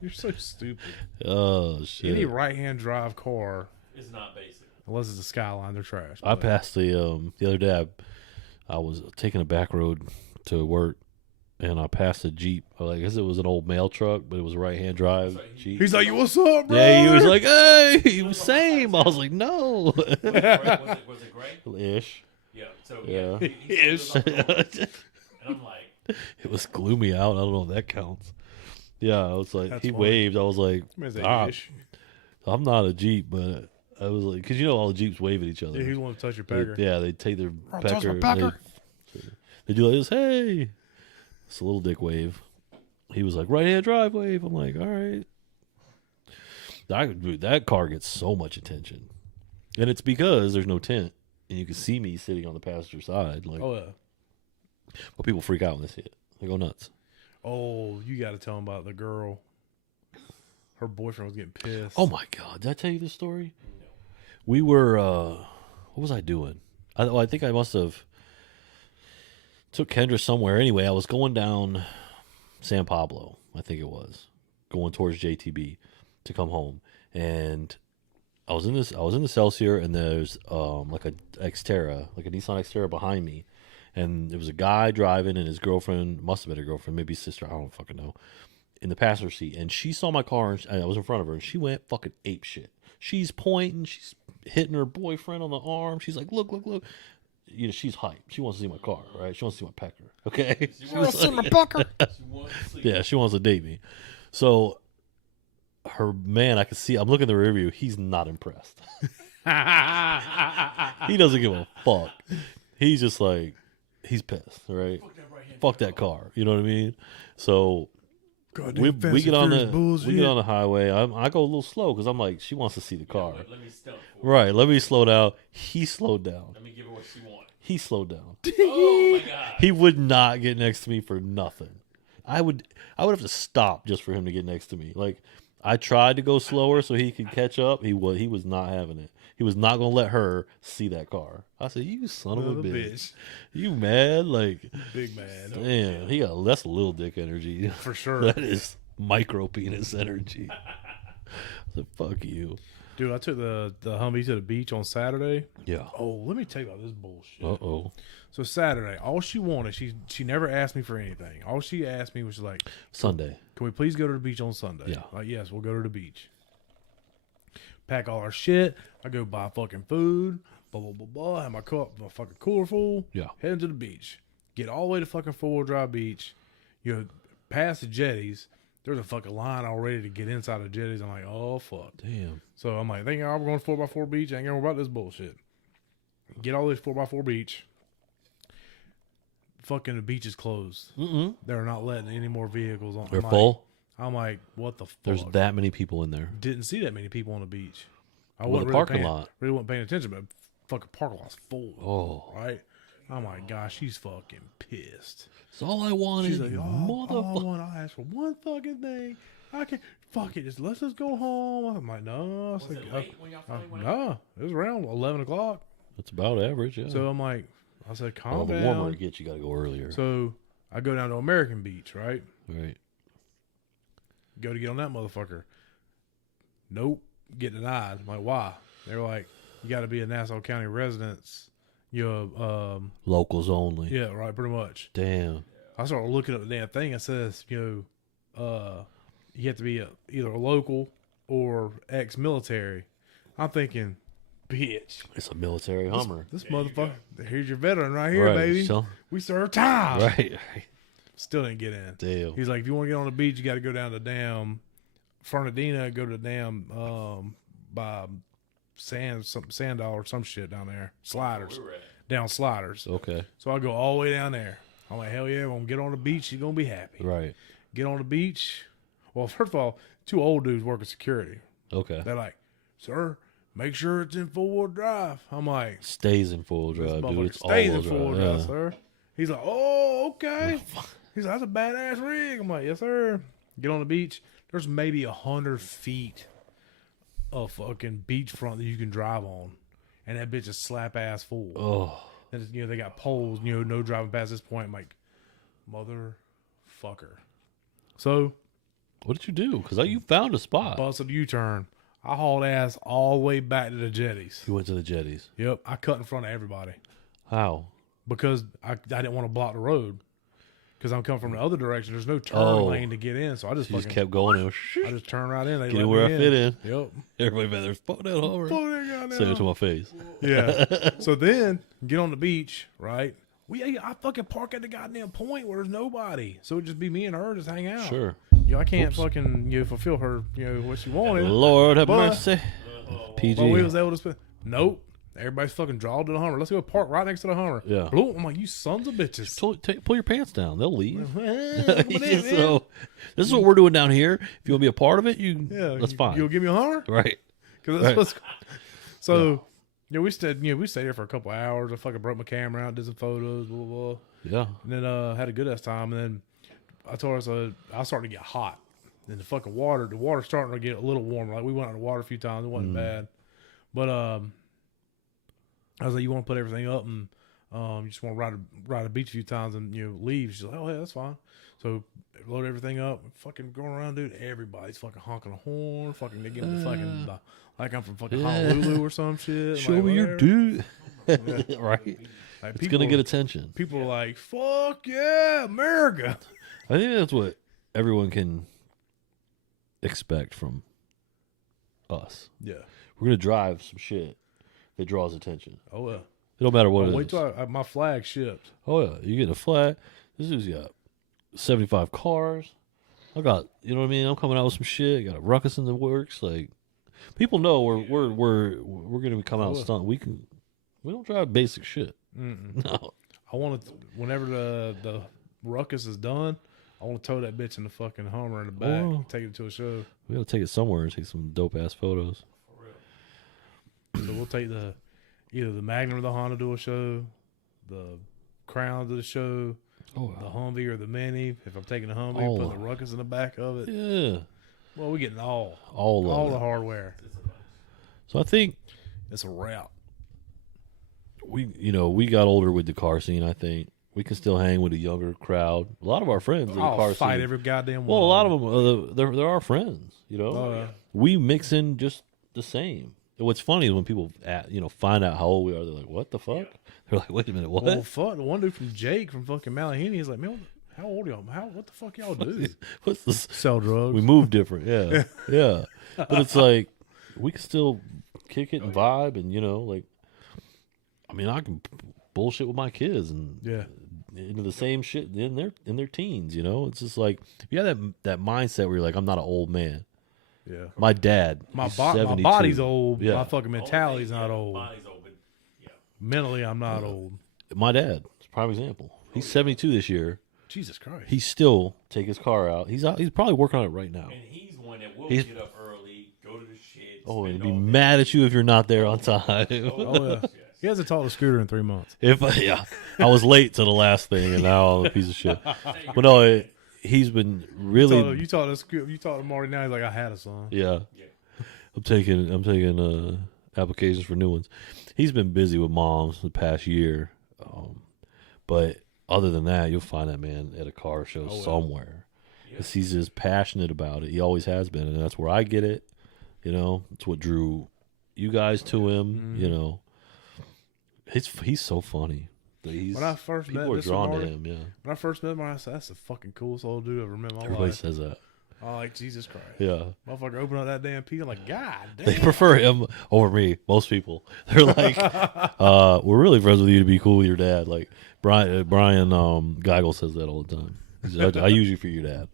You're so stupid. Oh shit! Any right-hand drive car, It's not basic. unless it's a Skyline, they're trash. I but- passed the other day. I was taking a back road to work, and I passed a Jeep. I guess it was an old mail truck, but it was a right-hand drive Jeep. He's like, "What's up, bro?" Yeah, he was like, "Hey, he was same." I was like, "No." Was it gray? Ish. Yeah. So Yeah. Ish. And I'm like, It was gloomy out. I don't know if that counts. Yeah, I was like, That's he funny. waved. I was like, Man's like, "Ah, "Ish." I'm not a Jeep, but I was like, because you know all the Jeeps wave at each other. Yeah, he wants to touch your They- pecker. yeah, they take their Oh, touch my pecker. pecker. They do like this. Hey, it's a little dick wave. He was like, right hand drive wave. I'm like, all right. Dude, that car gets so much attention, and it's because there's no tint, and you can see me sitting on the passenger side. Like, Oh yeah. but people freak out when they see it. They go nuts. Oh, you got to tell him about the girl. Her boyfriend was getting pissed. Oh my god! Did I tell you this story? We were. What was I doing? I think I must have took Kendra somewhere. Anyway, I was going down San Pablo. I think it was going towards JTB to come home, and I was in the Celsior, and there's like a Xterra, like a Nissan Xterra behind me, and there was a guy driving, and his girlfriend, must have been her girlfriend, maybe his sister, I don't fucking know, in the passenger seat, and she saw my car, and I was in front of her, and she went fucking ape shit. She's pointing, she's hitting her boyfriend on the arm. She's like, look. You know, she's hyped. She wants to see my car, right? She wants to see my pecker, okay? she wants to see my pecker. She wants to sleep. Yeah, she wants to date me. So her man, I can see, I'm looking at the review. He's not impressed. He doesn't give a fuck. He's just like, he's pissed, right? Fuck that car. You know what I mean? So we get on the highway. I go a little slow because I'm like, she wants to see the car. Let me stop. For her. Right. Let me slow down. He slowed down. Let me give her what she wants. He slowed down. Oh my god. He would not get next to me for nothing. I would have to stop just for him to get next to me. Like, I tried to go slower so he could catch up. He was not having it. He was not gonna let her see that car. I said, "You son of a bitch. You mad? Like, Big man. damn, that's little dick energy. For sure. That is micro penis energy." I said, "Fuck you." Dude, I took the Humvee to the beach on Saturday. Yeah. Oh, let me tell you about this bullshit. Uh-oh. So Saturday, all she wanted, she never asked me for anything. All she asked me was like, Sunday. "Can we please go to the beach on Sunday?" Yeah. Like, yes, we'll go to the beach. Pack all our shit. I go buy fucking food. Blah blah blah blah. Have my fucking cooler full. Yeah. Heading to the beach. Get all the way to fucking 4-wheel drive beach. You know, past the jetties. There's a fucking line already to get inside the jetties. I'm like, oh fuck. Damn. So I'm like, thinking, we're going 4x4 beach. I ain't gonna worry about this bullshit. Get all this 4x4 beach. Fucking the beach is closed. Mm-mm. They're not letting any more vehicles on. They're I'm like- full? I'm like, what the fuck? There's that many people in there. Didn't see that many people on the beach. I Well, wasn't the really parking paying, lot. really wasn't paying attention, but fucking parking lot's full. Oh, Right? I'm like, gosh, she's fucking pissed. it's all I wanted. She's like, you all motherfucker. I asked for one fucking thing. I can't. Fuck it. Just let's just go home. I'm like, no. Was it late when y'all finally went? No. It was around 11 o'clock. That's about average. Yeah. So I'm like, I said, calm well, the down. warmer it gets, you got to go earlier. So I go down to American Beach, right? Right. Go to get on that motherfucker. Nope. Get denied. I'm like, why? They're like, you got to be a Nassau County resident. You're, Locals only. yeah, right, pretty much. Damn. I started looking up the damn thing. It says, you have to be either a local or ex-military. I'm thinking, bitch. It's a military Hummer. This motherfucker. Here's your veteran right here, Right, baby. so- We serve time. Right. Still didn't get in. Damn. He's like, if you want to get on the beach, you got to go down to damn Fernandina, go to damn by Sandal or some shit down there. Sliders. We were at. Down Sliders. Okay. So I go all the way down there. I'm like, hell yeah, when we get on the beach, you're going to be happy. Right. Get on the beach. Well, first of all, two old dudes working security. Okay. They're like, sir, make sure it's in four-wheel drive. I'm like, Stays in full this drive, dude. motherfucker It's stays in all-wheel four-wheel drive. drive, Yeah. sir. He's like, oh, okay. He's like, that's a badass rig. I'm like, yes, sir. Get on the beach. There's maybe 100 feet of fucking beachfront that you can drive on. And that bitch is slap ass full. Oh. And it's, they got poles, no driving past this point. I'm like, motherfucker. So, What did you do? Because you found a spot. busted a U-turn. I hauled ass all the way back to the jetties. You went to the jetties. Yep, I cut in front of everybody How? because I didn't want to block the road because I'm coming from the other direction. There's no turn Oh. lane to get in, so I just You just fucking kept going. And I just turned right in. They get let in where me I fit in. Yep. Everybody better spot that Hummer. Fuck that goddamn- Say it to my face. Yeah. So then get on the beach, right? I fucking park at the goddamn point where there's nobody, so it'd just be me and her just hang out. Sure. I can't fucking fulfill her what she wanted. Lord have But- mercy. PG. But we was able to spend. Nope. Everybody's fucking drawn to the Hummer. Let's go park right next to the Hummer. Yeah. Boom. I'm like, you sons of bitches. Pull your pants down. They'll leave. But then, So this is what we're doing down here. If you want to be a part of it, that's fine. You'll give me a Hummer? Right. Because that's what's. So, we stayed. We stayed there for a couple hours. I fucking broke my camera out, did some photos, blah blah. Blah. Yeah. And then had a good ass time. And then I told her, so I was starting to get hot. And the water's starting to get a little warmer. Like we went out in the water a few times. It wasn't bad. But I was like, you want to put everything up and you just want to ride a beach a few times and leave. She's like, oh yeah, that's fine. So load everything up, fucking going around, dude. Everybody's fucking honking a horn, fucking they give me fucking like I'm from fucking Honolulu or some shit. Show like, me your whatever. dude. Right. Like, It's gonna get attention. People are like, fuck yeah, America. I think that's what everyone can expect from us. Yeah. We're gonna drive some shit that draws attention. Oh yeah. It don't matter what it Wait is. till my flag shipped. Oh yeah, you get a flag. This dude's got 75 cars. I got, you know what I mean. I'm coming out with some shit. Got a ruckus in the works. Like, people know we're gonna be coming out stunt. We don't drive basic shit. Mm-mm. No. I want to whenever the ruckus is done. I want to tow that bitch in the fucking Hummer in the back, Oh. take it to a show. We gotta take it somewhere and take some dope ass photos. So we'll take either the Magnum or the Honda to a show, the Crown to the show, Oh, the Humvee or the Mini. If I'm taking the Humvee, put the ruckus in the back of it. yeah. Well, we're getting all All the of it. hardware. So I think It's a route. we got older with the car scene. I think we can still hang with a younger crowd. A lot of our friends in the car I'll fight scene. every goddamn one. Well, a lot of them, they're our friends. yeah. We mix in just the same. And what's funny is when people, find out how old we are. They're like, "What the fuck?" They're like, "Wait a minute, what?" Well, fuck. The one dude from Jake from fucking Malahini, he's like, man, how old are y'all? What the fuck y'all do? What's this? Sell drugs. We move different, yeah, yeah. But it's like we can still kick it and vibe, and I can bullshit with my kids and Yeah. into the same shit in their teens. It's just like you have that mindset where you're like, I'm not an old man. Yeah. My dad, My he's body's 72. old. Yeah. My fucking mentality's not old. Body's open. Yeah. Mentally, I'm not old. My dad, it's a prime example. He's 72 this year. Jesus Christ. He still take his car out. He's out. He's probably working on it right now. And he's one that will He's- get up early, go to the shit. Oh, and spend be all day. mad at you if you're not there on time. Oh, yeah. Yes. He hasn't taught a scooter in 3 months. Yeah, I was late to the last thing, and now I'm a piece of shit. But no, he's been really. You taught him Marty now. He's like, I had a son. Yeah, Yeah. I'm taking applications for new ones. He's been busy with moms the past year, but other than that, you'll find that man at a car show somewhere. Yeah. 'Cause he's just passionate about it. He always has been, and that's where I get it. You know, it's what drew you guys to him. You know, he's so funny. When I first met People are Mr. drawn Marty, to him. Yeah, when I first met him, I said, that's the fucking coolest old dude I've ever met in my everybody life. says that. Oh, like, Jesus Christ. Yeah. Motherfucker, open up that damn piece. I'm like, God damn. They prefer him over me. Most people, they're like, "We're really friends with you to be cool with your dad." Like Brian Geigel says that all the time. He says, I use you for your dad,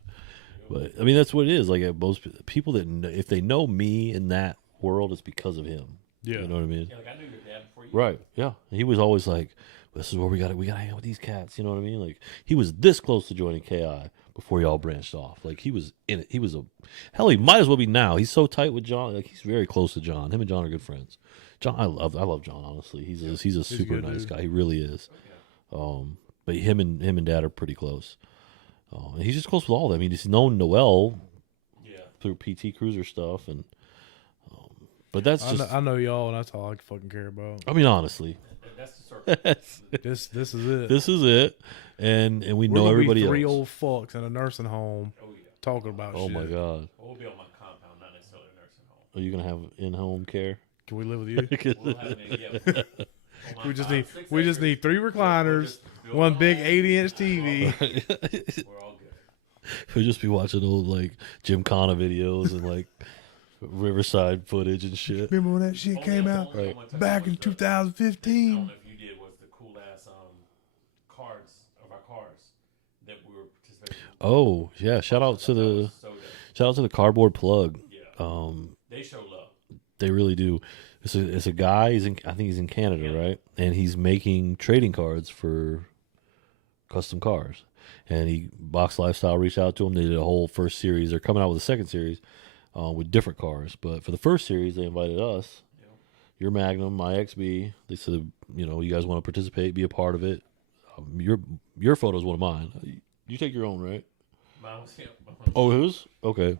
but I mean that's what it is. Like most people that if they know me in that world, it's because of him. Yeah. You know what I mean? Yeah, like I knew your dad before you. Right. Yeah. And he was always like, "This is where we got to hang out with these cats." You know what I mean? Like he was this close to joining KI before y'all branched off. Like he was in it. He was he might as well be now. He's so tight with John. Like he's very close to John. Him and John are good friends. John, I love John. Honestly, he's a super good nice dude. guy. He really is. But him and Dad are pretty close. And he's just close with all of them. I mean, he's known Noel Yeah. through PT Cruiser stuff, and but that's just. I know y'all, and that's all I fucking care about. I mean, honestly, That's the circle. This is it. this is it, and we We're know gonna everybody be three else. old fucks in a nursing home Oh yeah. talking about Oh shit. my God, We'll be on my compound, not necessarily a nursing home. are you gonna have in-home care? Can we live with you? We'll have it. Yeah. We just need 3 recliners, one big 80-inch TV. We're all good. We'll just be watching old like Jim Connor videos and like Riverside footage and shit. Remember when that shit came out Right. back in I don't 2015? know if you did was the cool ass cards of our cars that we were participating in. Oh yeah! Shout out to the Cardboard Plug. Yeah. They show love. They really do. It's a guy. I think he's in Canada, right? And he's making trading cards for custom cars. And Box Lifestyle reached out to him. They did a whole first series. They're coming out with a second series with different cars. But for the first series, they invited us, your Magnum, my XB. They said, you guys want to participate, be a part of it. Your photo is one of mine. You take your own, right? Mine was him. Oh, his? Okay.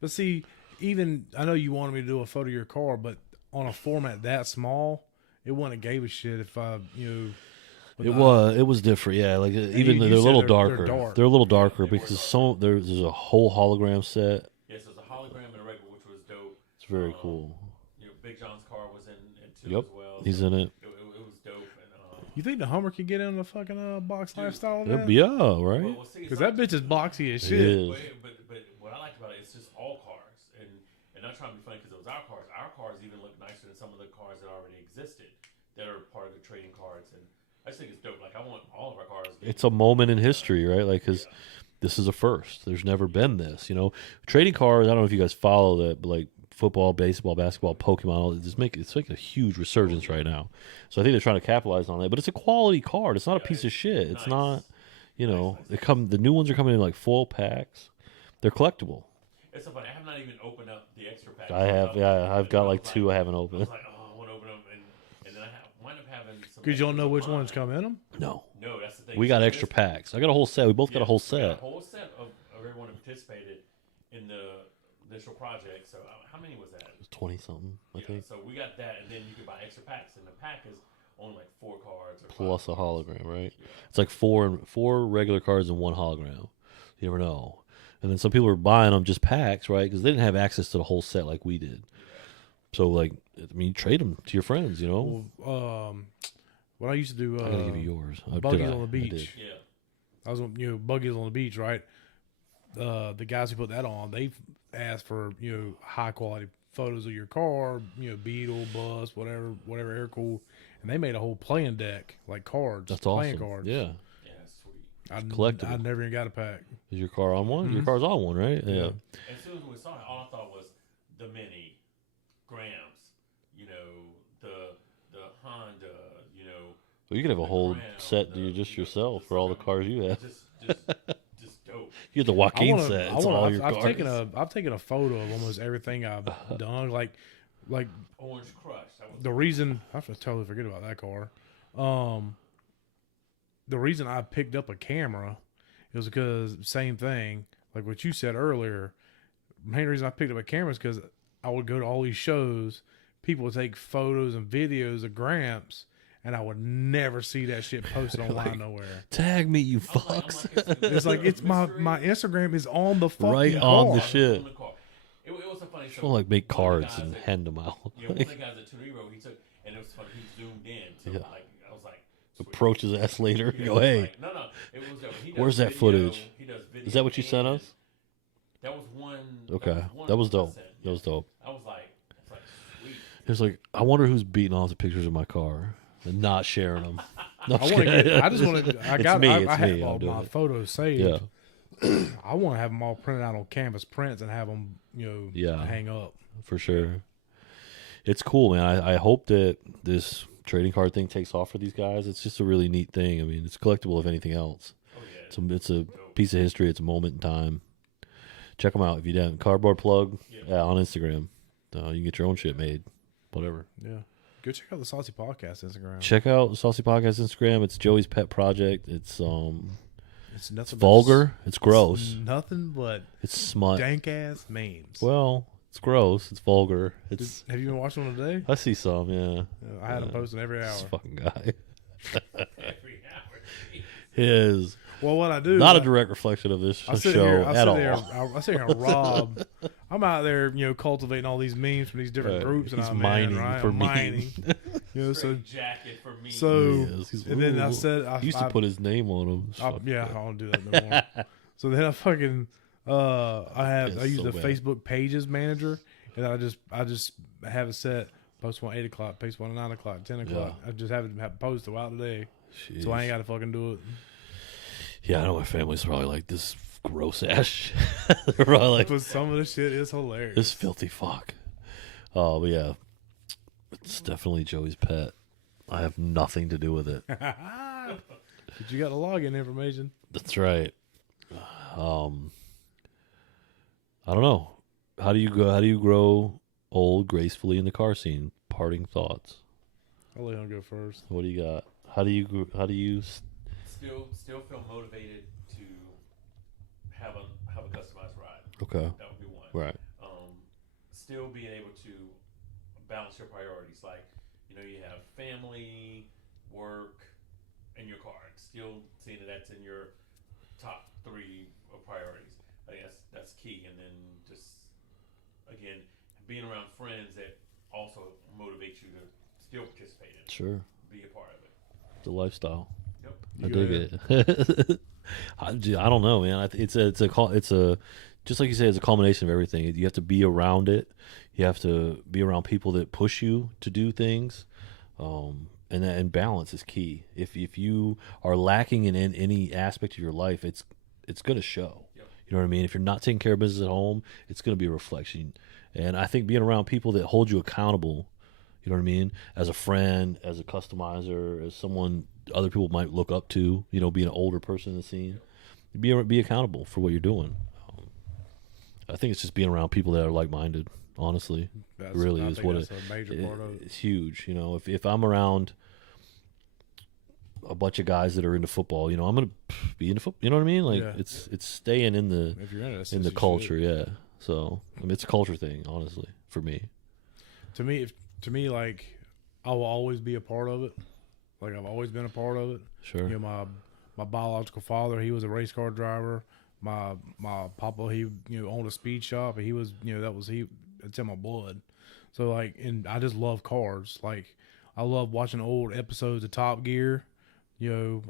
But see, even I know you wanted me to do a photo of your car, but on a format that small, it wouldn't have gave a shit if I, It was different, yeah. Like even you they're a said little they're darker. dark. They're a little darker because there's a whole hologram set. Yes, it was a hologram and a regular, which was dope. It's very cool. Big John's car was in it too Yep, as well. he's so in it. It was dope. And You think the Hummer could get in the fucking Box Lifestyle? Yeah, right. well, see, Because that bitch is boxy as It shit. is. But what I liked about it, it's just all cars, and not trying to be funny because it was our cars. Our cars even look nicer than some of the cars that already existed that are part of the trading cards, and I just think it's dope. Like I want all of our cars. It's a moment in history, right? Like because this is a first. There's never been this. Trading cards. I don't know if you guys follow that, but like football, baseball, basketball, Pokemon. It's making a huge resurgence right now. So I think they're trying to capitalize on that. But it's a quality card. It's not a piece of shit. It's not. The new ones are coming in like full packs. They're collectible. It's so funny. I have not even opened up the extra pack. I have. Yeah, I've got like 2 I haven't I opened. was like, oh, I want to open them, and then I wind up having some. Because you don't know extras which of mine. ones come in them. No, No, that's the thing. we got So extra this- packs. I got a whole set. We both got a whole we got set. a whole set of everyone who participated in the initial project. So how many was that? 20 something, I think. So we got that, and then you could buy extra packs, and the pack is only like 4 cards or Plus 5 a cards. hologram, right? It's like four regular cards and 1 hologram. You never know. And then some people are buying them just packs, right? Because they didn't have access to the whole set like we did. So, like, trade them to your friends, Well, what I used to do, I gotta give you yours. Buggies on the I beach. did. Yeah. I was Buggies on the beach, right? The guys who put that on, they asked for high quality photos of your car, Beetle, Bus, whatever air cool, and they made a whole playing deck like cards. That's playing awesome. cards. Yeah. Yeah, sweet. I collectible. I never even got a pack. Is your car on one? Your car's on one, right? Yeah. As soon as we saw it, all I thought was the Mini, Grams, the Honda, Well, you could have a whole Crown, set to just yourself for all the cars you have. Just just dope. You had the Joaquin set. It's all your cars. I've taken a photo of almost everything I've done. Like Orange Crush. the reason I totally forget about that car. The reason I picked up a camera was because same thing, like what you said earlier. The main reason I picked up a camera is because I would go to all these shows. People would take photos and videos of Gramps, and I would never see that shit posted online Like, nowhere. Tag me, you fucks. It's like it's my Instagram is on the fucking Right car. on the shit. It was a funny I like make cards and hand them out. Yeah, one of the guys at Tornado, he took, and it was funny. He zoomed in. To, Yeah. like I was like, sweet. Approach his ass later. Yeah, Go, it was hey, like, no, it was. He does where's that video, footage? He does video. Is that what you sent us? That was one. Okay, one that was I dope. sent, That was dope. I was like, sweet. It was like, I wonder who's beating off the pictures of my car and not sharing them. No, I'm I kidding. just want to. I It's got. me, I it's have me, all I'm doing my it. photos saved. Yeah, I want to have them all printed out on canvas prints and have them, Yeah. hang up. for sure. It's cool, man. I hope that this trading card thing takes off for these guys. It's just a really neat thing. I mean, it's collectible if anything else. Oh yeah. It's a piece of history. It's a moment in time. Check them out if you didn't. Cardboard Plug on Instagram. You can get your own shit made. Whatever. Yeah. Go check out the Saucy Podcast Instagram. Check out Saucy Podcast Instagram. It's Joey's pet project. It's It's nothing. it's but vulgar. It's gross. It's nothing but It's smut. dank ass memes. Well, it's gross. It's vulgar. It's. Have you been watching them today? I see some. Yeah. I had them posting every This hour. fucking guy. Every hour. His Well, what I do, not a direct reflection of this I sit show here, I at sit all. There, I sit here and Rob. I'm out there, cultivating all these memes from these different groups, and He's I'm mining right? for I'm mining. So Straight jacket for me. and then I said, He used to put his name on him. I don't do that no more. So then I fucking I use so the bad. Facebook Pages Manager, and I just have it set post one at 8 o'clock, post one at 9 o'clock, 10 o'clock. I just have it post throughout the day, so I ain't got to fucking do it. Yeah, I know my family's probably like this gross ass shit. They're probably like, But some of the shit is hilarious. this filthy fuck. Oh, but yeah. It's definitely Joey's pet. I have nothing to do with it. But you got the login information. That's right. I don't know. How do you grow old gracefully in the car scene? Parting thoughts. I'll let him go first. What do you got? How do you Still feel motivated to have a customized ride. okay. That would be one. Right. Still being able to balance your priorities, like you have family, work, and your car. Still seeing that that's in your top 3 of priorities. I think that's key. And then just again being around friends that also motivate you to still participate in it, Sure. be a part of it. The lifestyle. Yep. I dig it. I don't know, man. It's a just like you say, it's a culmination of everything. You have to be around it. You have to be around people that push you to do things, and balance is key. If you are lacking in any aspect of your life, it's going to show. Yep. You know what I mean? If you're not taking care of business at home, it's going to be a reflection. And I think being around people that hold you accountable, you know what I mean, as a friend, as a customizer, as someone other people might look up to, being an older person in the scene, be accountable for what you're doing. I think it's just being around people that are like-minded. Honestly, That's, really I is think what that's a major part of it. it's huge. If I'm around a bunch of guys that are into football, I'm gonna be into football. You know what I mean? Like Yeah. it's staying in the If you're in it, in the culture. Yeah. So it's a culture thing, honestly, for me. To me, like I will always be a part of it. Like I've always been a part of it. Sure. My biological father, he was a race car driver. My papa, he owned a speed shop, and he was it's in my blood. So like, and I just love cars. Like I love watching old episodes of Top Gear. I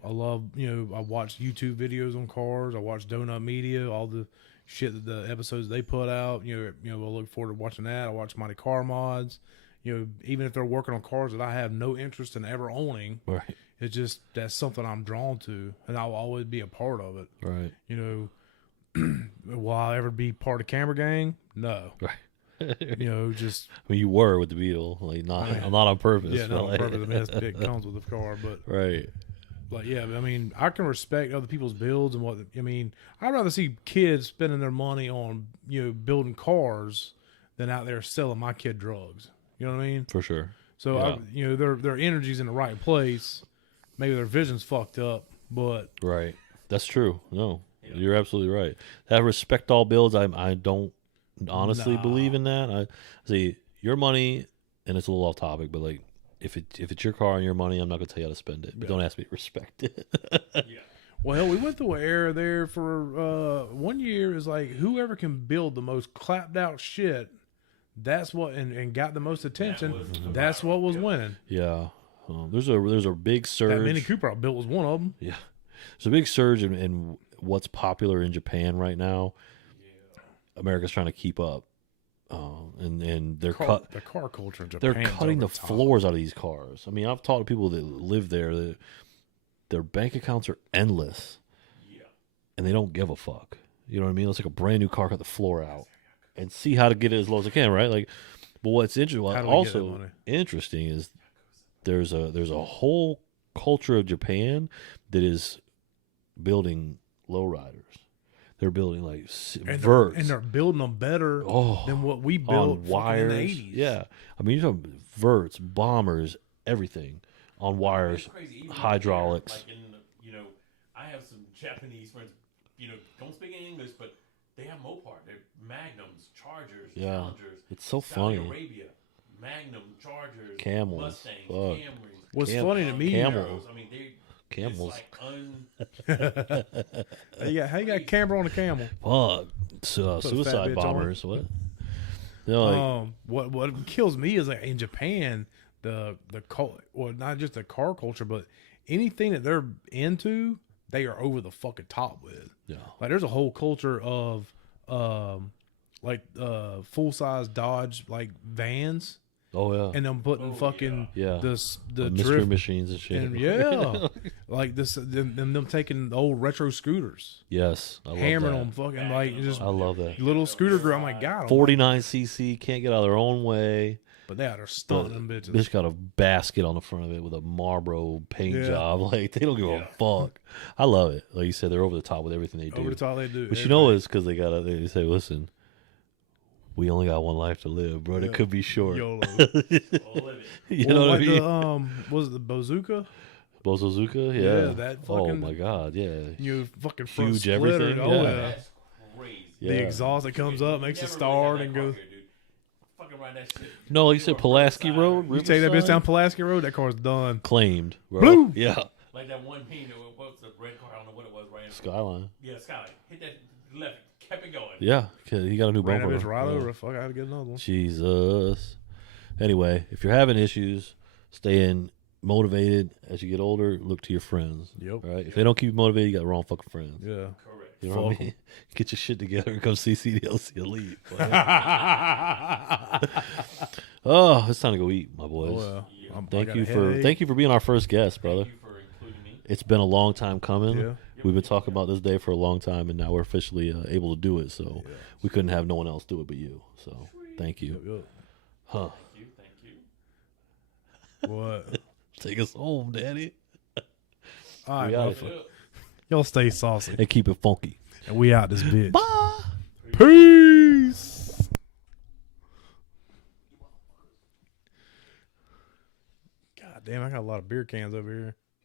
love I watch YouTube videos on cars. I watch Donut Media, all the shit that the episodes they put out. I look forward to watching that. I watch Monte Car Mods. Even if they're working on cars that I have no interest in ever owning, Right. it's just that's something I'm drawn to, and I'll always be a part of it. Right. Will I ever be part of Camera Gang? No. Right. Just I mean, you were with the Beetle, like not on purpose. yeah, but not on like- purpose. I mean, it comes with the car, but Right. Like, yeah, but I mean, I can respect other people's builds and what. I mean, I'd rather see kids spending their money on building cars than out there selling my kid drugs. You know what I mean? For sure. So Yeah. their energy's in the right place. Maybe their vision's fucked up, but Right. That's true. No, you're absolutely right. That respect all builds. I don't honestly Nah. believe in that. I see your money, and it's a little off topic, but like if it's your car and your money, I'm not gonna tell you how to spend it. But Yeah. don't ask me to respect it. Yeah. well, we went through an era there for 1 year. Is like whoever can build the most clapped out shit. That's what and got the most attention. That's what was winning. Yeah. There's a big surge. That Mini Cooper I built was one of them. Yeah. There's a big surge in what's popular in Japan right now. America's trying to keep up, and they're The car culture in Japan. they're cutting the floors out of these cars. I mean, I've talked to people that live there. That their bank accounts are endless, Yeah. and they don't give a fuck. You know what I mean? It's like a brand new car, cut the floor out, and see how to get it as low as I can. Right? Like, but what's interesting, How do we get that also money? interesting is there's a whole culture of Japan that is building lowriders. They're building like verts. And they're building them better Oh, than what we on built fucking wires. in the 80s. Yeah, I mean you're talking verts, bombers, everything on wires, It's crazy. Even hydraulics. Like I have some Japanese friends. Don't speak English, but they have Mopar. They're Magnums, Chargers, Yeah. Challengers. It's so Saudi funny. Arabia, Magnum, Chargers, Camels, Mustangs, fuck. Camrys. What's funny to me, Camel. I mean, they Camels. It's like how you got camber on a camel? Fuck. So, Put a fat suicide bitch on bombers. What? They're like, What kills me is like in Japan, not just the car culture, but anything that they're into, they are over the fucking top with. yeah. Like there's a whole culture of full size Dodge like vans, Oh yeah. and them putting fucking yeah. the mystery drift machines and shit. and yeah, like them taking the old retro scooters, Yes. I love hammering that. them fucking like just I love that. little scooter girl. I'm like, God, 49cc can't get out of their own way. but they out there stunting them bitches. Bitch got a basket on the front of it with a Marlboro paint Yeah. job. Like they don't give a fuck. I love it. Like you said, they're over the top with everything they do. Over the top they do. But you know it's because they say, listen, we only got one life to live, bro. It could be short. YOLO. You know what I mean? Was it the bazooka? Bozozuka? Yeah, Yeah. that Oh fucking- my god, yeah. You fucking front Huge splitter. everything, Oh yeah. yeah. That's crazy. Yeah. The exhaust that comes up makes it start and goes. Fucking ride that shit. No, like you said, Pulaski Road. You take that bitch Riverside? down Pulaski Road, that car's done. Claimed, bro. Boom. Yeah. Like that one pain. What was the red car? I don't know what it was. Right. Skyline. Yeah, Skyline. Hit that left. Kept it going. Yeah, he got a new Ran bumper. that bitch right Yeah. over. Fuck, I had to get another one. Jesus. Anyway, if you're having issues, staying motivated as you get older, look to your friends. Yep. Right? If they don't keep you motivated, you got the wrong fucking friends. Yeah. Correct. You know what I Fuck mean? Get your shit together and come see CDLC Elite. Oh, it's time to go eat, my boys. Oh, yeah. I Thank got you a for headache. being our first guest, brother. Thank you for including me. It's been a long time coming. Yeah. We've been talking about this day for a long time, and now we're officially able to do it. So we couldn't have no one else do it but you. So thank you. Yep. Huh? Thank you. What? Take us home, Daddy, All right, We out. motherfucker. Y'all stay saucy. and keep it funky. And we out this bitch. Bye. Peace. God damn, I got a lot of beer cans over here.